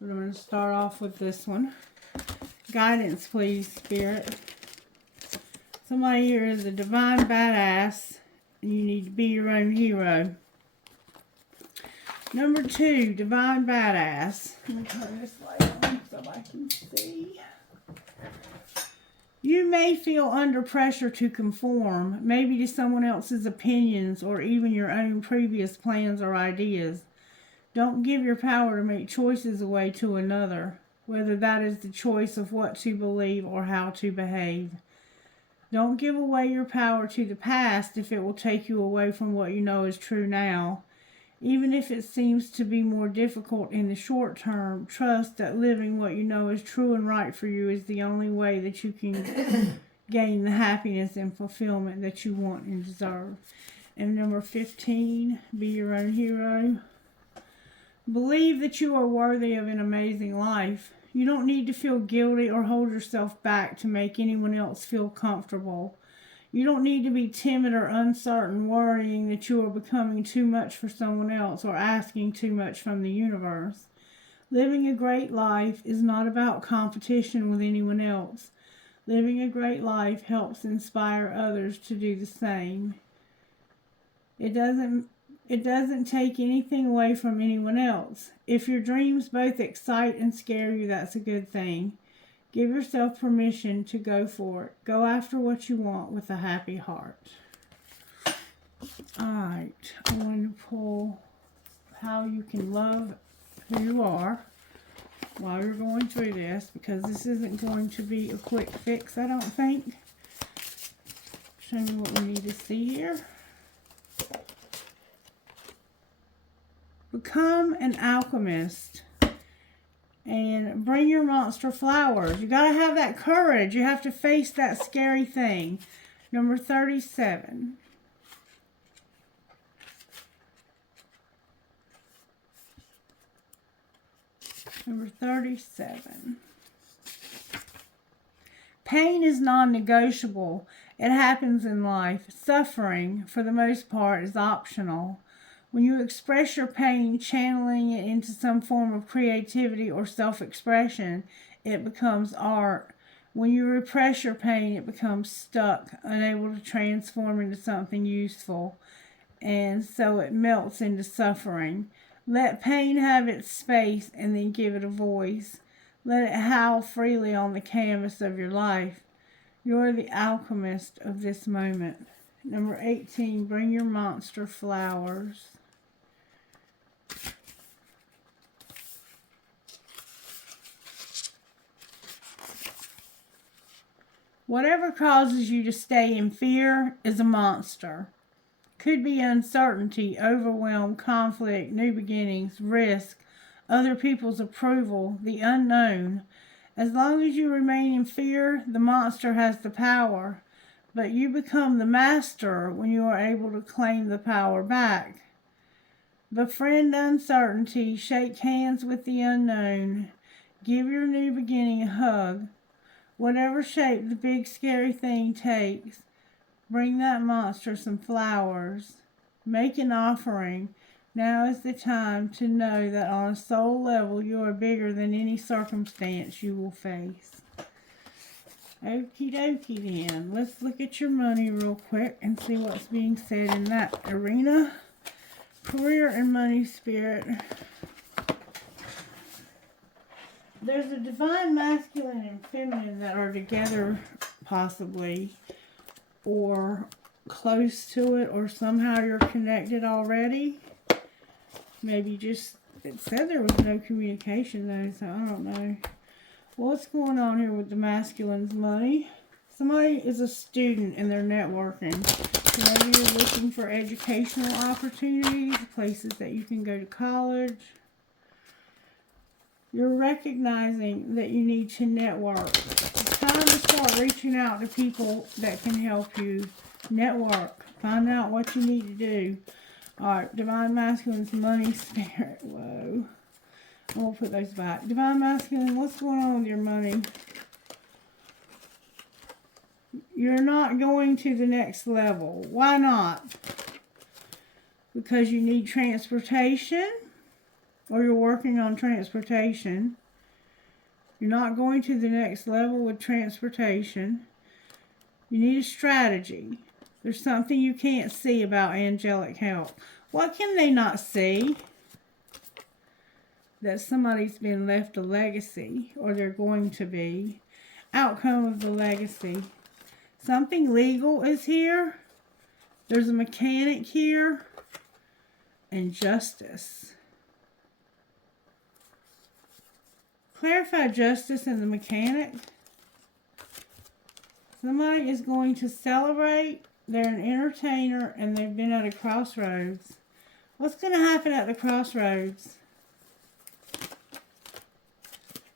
But I'm going to start off with this one. Guidance, please, Spirit. Somebody here is a divine badass, and you need to be your own hero. Number 2, divine badass. Let me turn this light on so I can see. You may feel under pressure to conform, maybe to someone else's opinions or even your own previous plans or ideas. Don't give your power to make choices away to another, whether that is the choice of what to believe or how to behave. Don't give away your power to the past if it will take you away from what you know is true now. Even if it seems to be more difficult in the short term, trust that living what you know is true and right for you is the only way that you can gain the happiness and fulfillment that you want and deserve. And number 15, be your own hero. Believe that you are worthy of an amazing life. You don't need to feel guilty or hold yourself back to make anyone else feel comfortable. You don't need to be timid or uncertain, worrying that you are becoming too much for someone else or asking too much from the universe. Living a great life is not about competition with anyone else. Living a great life helps inspire others to do the same. It doesn't take anything away from anyone else. If your dreams both excite and scare you, that's a good thing. Give yourself permission to go for it. Go after what you want with a happy heart. Alright, I want to pull how you can love who you are while you're going through this, because this isn't going to be a quick fix, I don't think. Show me what we need to see here. Become an alchemist. And bring your monster flowers. You got to have that courage. You have to face that scary thing. Number 37. Number 37. Pain is non-negotiable. It happens in life. Suffering, for the most part, is optional. When you express your pain, channeling it into some form of creativity or self-expression, it becomes art. When you repress your pain, it becomes stuck, unable to transform into something useful, and so it melts into suffering. Let pain have its space and then give it a voice. Let it howl freely on the canvas of your life. You're the alchemist of this moment. Number 18, bring your monster flowers. Whatever causes you to stay in fear is a monster. Could be uncertainty, overwhelm, conflict, new beginnings, risk, other people's approval, the unknown. As long as you remain in fear, the monster has the power. But you become the master when you are able to claim the power back. Befriend uncertainty, shake hands with the unknown, give your new beginning a hug. Whatever shape the big scary thing takes, bring that monster some flowers. Make an offering. Now is the time to know that on a soul level you are bigger than any circumstance you will face. Okie dokie then. Let's look at your money real quick and see what's being said in that arena. Career and money, Spirit. There's a divine masculine and feminine that are together, possibly, or close to it, or somehow you're connected already. Maybe just, it said there was no communication though, so I don't know. What's going on here with the masculine's money? Somebody is a student and they're networking. So maybe you're looking for educational opportunities, places that you can go to college. You're recognizing that you need to network. It's time to start reaching out to people that can help you network. Find out what you need to do. Alright, Divine Masculine's money, spirit. Whoa. I'm going to put those back. Divine Masculine, what's going on with your money? You're not going to the next level. Why not? Because you need transportation, or you're working on transportation. You're not going to the next level with transportation. You need a strategy. There's something you can't see about angelic help. What can they not see? That somebody's been left a legacy, or they're going to be. Outcome of the legacy. Something legal is here. There's a mechanic here. And justice. Clarify justice and the mechanic. Somebody is going to celebrate. They're an entertainer and they've been at a crossroads. What's going to happen at the crossroads?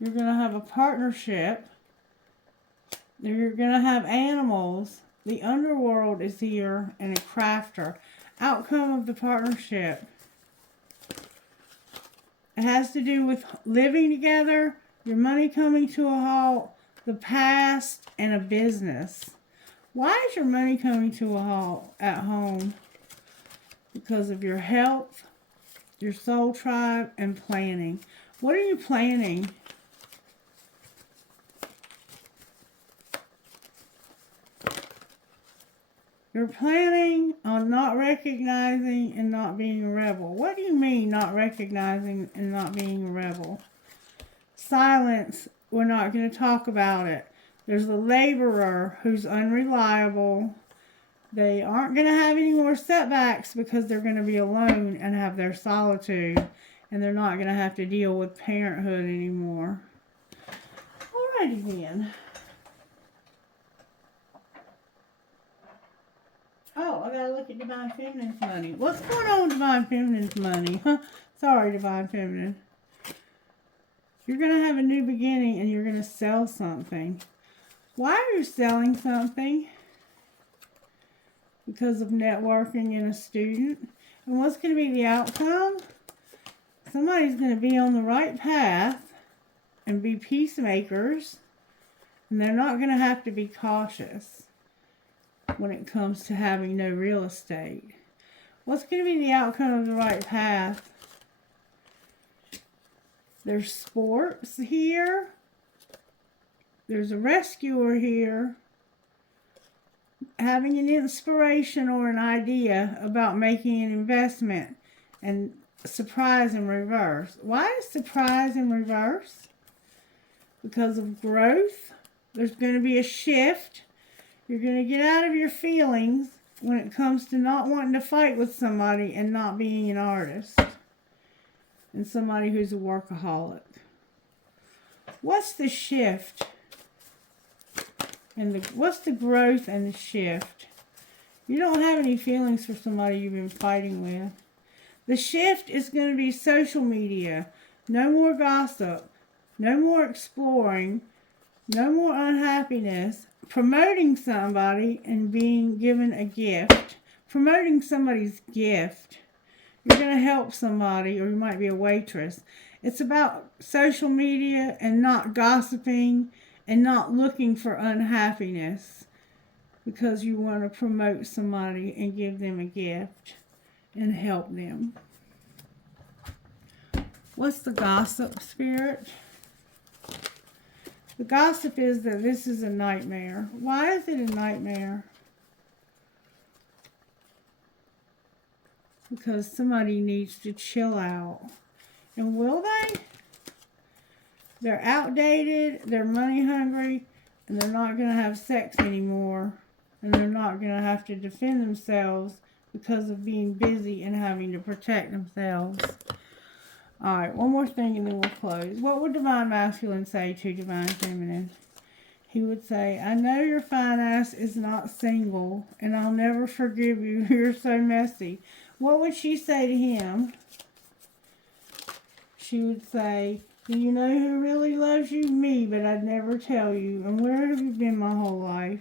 You're going to have a partnership. You're going to have animals. The underworld is here and a crafter. Outcome of the partnership. It has to do with living together, your money coming to a halt, the past, and a business. Why is your money coming to a halt at home? Because of your health, your soul tribe, and planning. What are you planning? You're planning on not recognizing and not being a rebel. What do you mean not recognizing and not being a rebel? Silence. We're not going to talk about it. There's a laborer who's unreliable. They aren't going to have any more setbacks because they're going to be alone and have their solitude. And they're not going to have to deal with parenthood anymore. Alrighty then. Oh, I gotta look at Divine Feminine's money. What's going on with Divine Feminine's money? Huh? Sorry, Divine Feminine. You're gonna have a new beginning and you're gonna sell something. Why are you selling something? Because of networking and a student. And what's gonna be the outcome? Somebody's gonna be on the right path and be peacemakers. And they're not gonna have to be cautious when it comes to having no real estate. What's going to be the outcome of the right path? There's sports here. There's a rescuer here. Having an inspiration or an idea about making an investment. And surprise in reverse. Why is surprise in reverse? Because of growth. There's going to be a shift. You're going to get out of your feelings when it comes to not wanting to fight with somebody and not being an artist. And somebody who's a workaholic. What's the shift? And what's the growth and the shift? You don't have any feelings for somebody you've been fighting with. The shift is going to be social media. No more gossip. No more exploring. No more unhappiness. Promoting somebody and being given a gift. Promoting somebody's gift. You're going to help somebody, or you might be a waitress. It's about social media and not gossiping and not looking for unhappiness because you want to promote somebody and give them a gift and help them. What's the gossip, Spirit? The gossip is that this is a nightmare. Why is it a nightmare? Because somebody needs to chill out. And will they? They're outdated, they're money hungry, and they're not going to have sex anymore. And they're not going to have to defend themselves because of being busy and having to protect themselves. Alright, one more thing and then we'll close. What would Divine Masculine say to Divine Feminine? He would say, I know your fine ass is not single, and I'll never forgive you. You're so messy. What would she say to him? She would say, do you know who really loves you? Me, but I'd never tell you. And where have you been my whole life?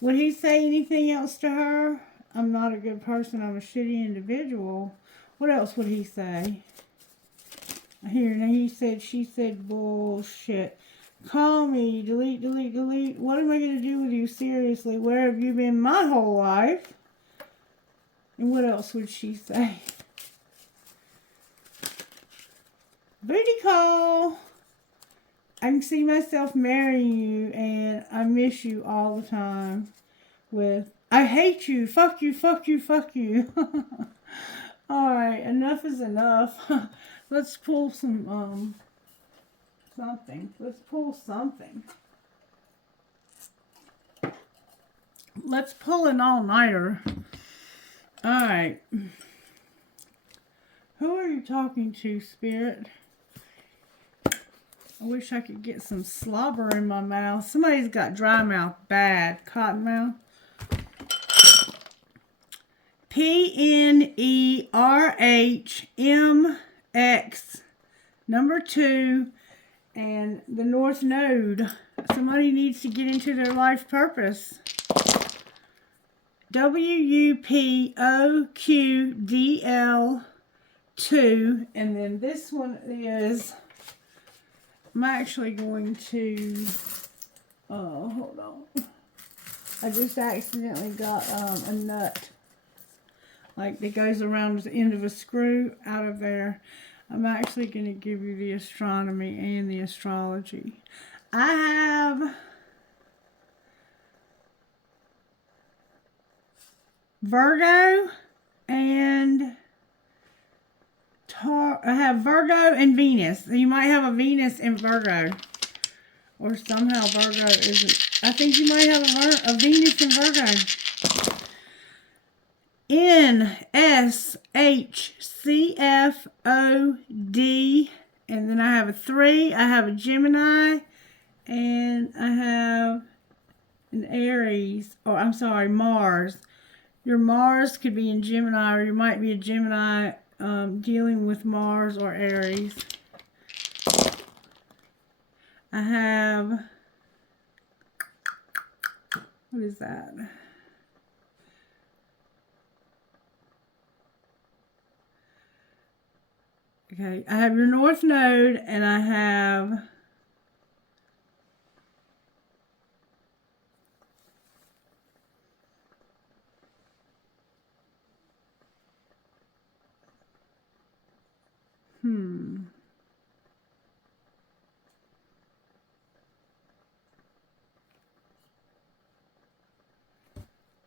Would he say anything else to her? I'm not a good person. I'm a shitty individual. What else would he say? Here, now he said, she said, bullshit. Call me, delete, delete, delete. What am I going to do with you? Seriously, where have you been my whole life? And what else would she say? Booty call. I can see myself marrying you, and I miss you all the time. With, I hate you, fuck you, fuck you, fuck you. Alright, enough is enough. Let's pull some, something. Let's pull something. Let's pull an all-nighter. Alright. Who are you talking to, Spirit? I wish I could get some slobber in my mouth. Somebody's got dry mouth bad. Cotton mouth. PNERHMX number 2 and the North Node. Somebody needs to get into their life purpose. WUPOQDL2, and then this one is, I'm actually going to, hold on. I just accidentally got a nut, like that goes around the end of a screw out of there. I'm actually going to give you the astronomy and the astrology. I have Virgo and I have Virgo and Venus. You might have a Venus in Virgo. Or somehow Virgo isn't. I think you might have a Venus in Virgo. NSHCFOD. And then I have a 3. I have a Gemini. And I have an Aries. Or I'm sorry, Mars. Your Mars could be in Gemini, or you might be a Gemini dealing with Mars or Aries. I have, what is that? Okay, I have your North Node, and I have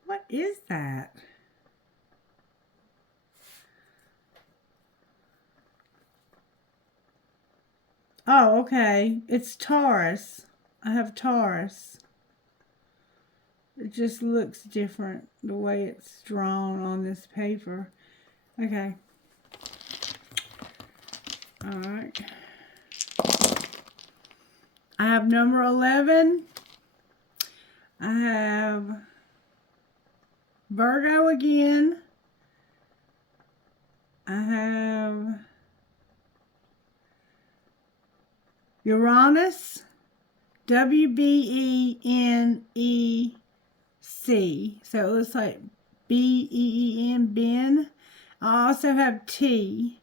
what is that? Oh, okay. It's Taurus. I have Taurus. It just looks different the way it's drawn on this paper. Okay. Alright. I have number 11. I have Virgo again. I have Uranus, WBENEC. So it looks like BEEN, Ben. I also have T.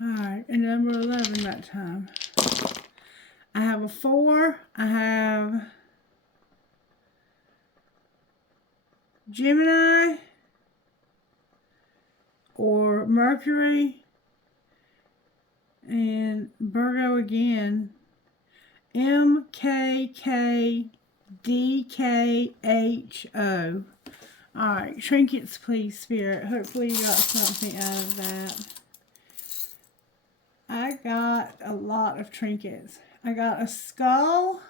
Alright, and number 11 that time. I have a 4. I have Gemini or Mercury and Virgo again. MKKDKHO. Alright, trinkets please, Spirit. Hopefully you got something out of that. I got a lot of trinkets. I got a skull.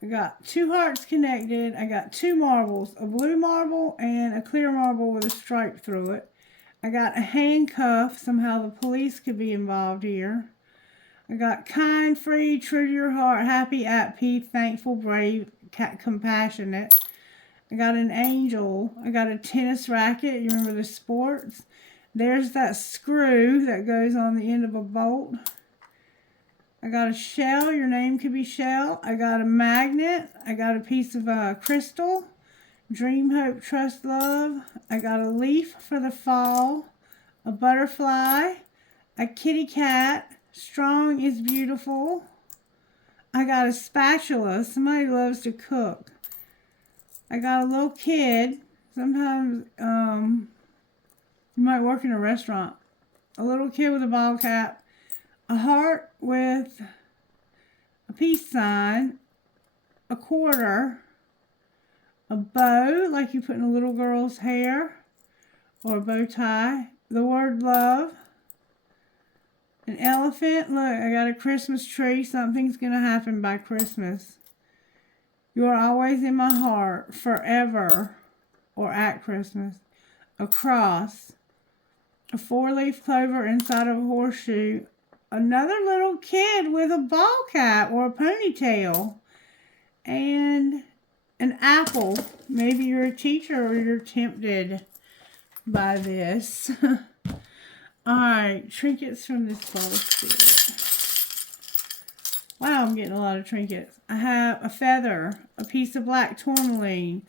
I got 2 hearts connected. I got 2 marbles, a blue marble and a clear marble with a stripe through it. I got a handcuff. Somehow the police could be involved here. I got kind, free, true to your heart, happy, at peace, thankful, brave, compassionate. I got an angel. I got a tennis racket. You remember the sports? There's that screw that goes on the end of a bolt. I got a shell. Your name could be Shell. I got a magnet. I got a piece of crystal. Dream, hope, trust, love. I got a leaf for the fall. A butterfly. A kitty cat. Strong is beautiful. I got a spatula. Somebody loves to cook. I got a little kid. Sometimes you might work in a restaurant. A little kid with a ball cap. A heart with a peace sign. A quarter. A bow, like you put in a little girl's hair. Or a bow tie. The word love. An elephant. Look, I got a Christmas tree. Something's going to happen by Christmas. You are always in my heart, forever, or at Christmas. A cross. A 4-leaf clover inside of a horseshoe. Another little kid with a ball cap or a ponytail. And an apple. Maybe you're a teacher or you're tempted by this. Alright, trinkets from this bottle spirit. Wow, I'm getting a lot of trinkets. I have a feather, a piece of black tourmaline,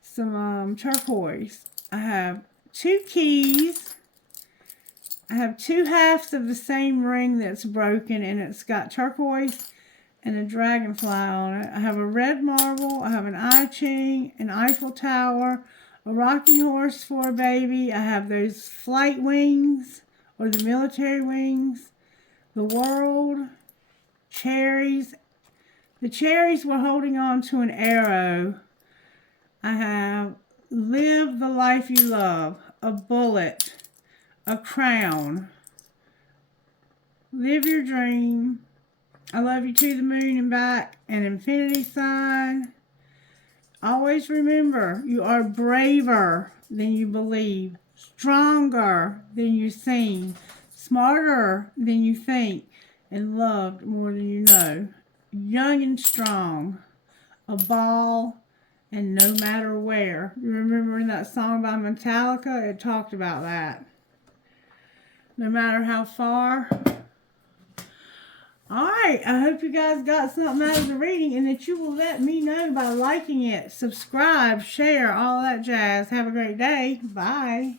some turquoise. I have 2 keys. I have 2 halves of the same ring that's broken, and it's got turquoise and a dragonfly on it. I have a red marble. I have an I Ching, an Eiffel Tower, a rocking horse for a baby. I have those flight wings or the military wings. The world. Cherries. The cherries were holding on to an arrow. I have live the life you love. A bullet. A crown. Live your dream. I love you to the moon and back. An infinity sign. Always remember, you are braver than you believe, stronger than you seem, smarter than you think, and loved more than you know. Young and strong, a ball, and no matter where. You remember in that song by Metallica, it talked about that. No matter how far. Alright, I hope you guys got something out of the reading and that you will let me know by liking it, subscribe, share, all that jazz. Have a great day. Bye.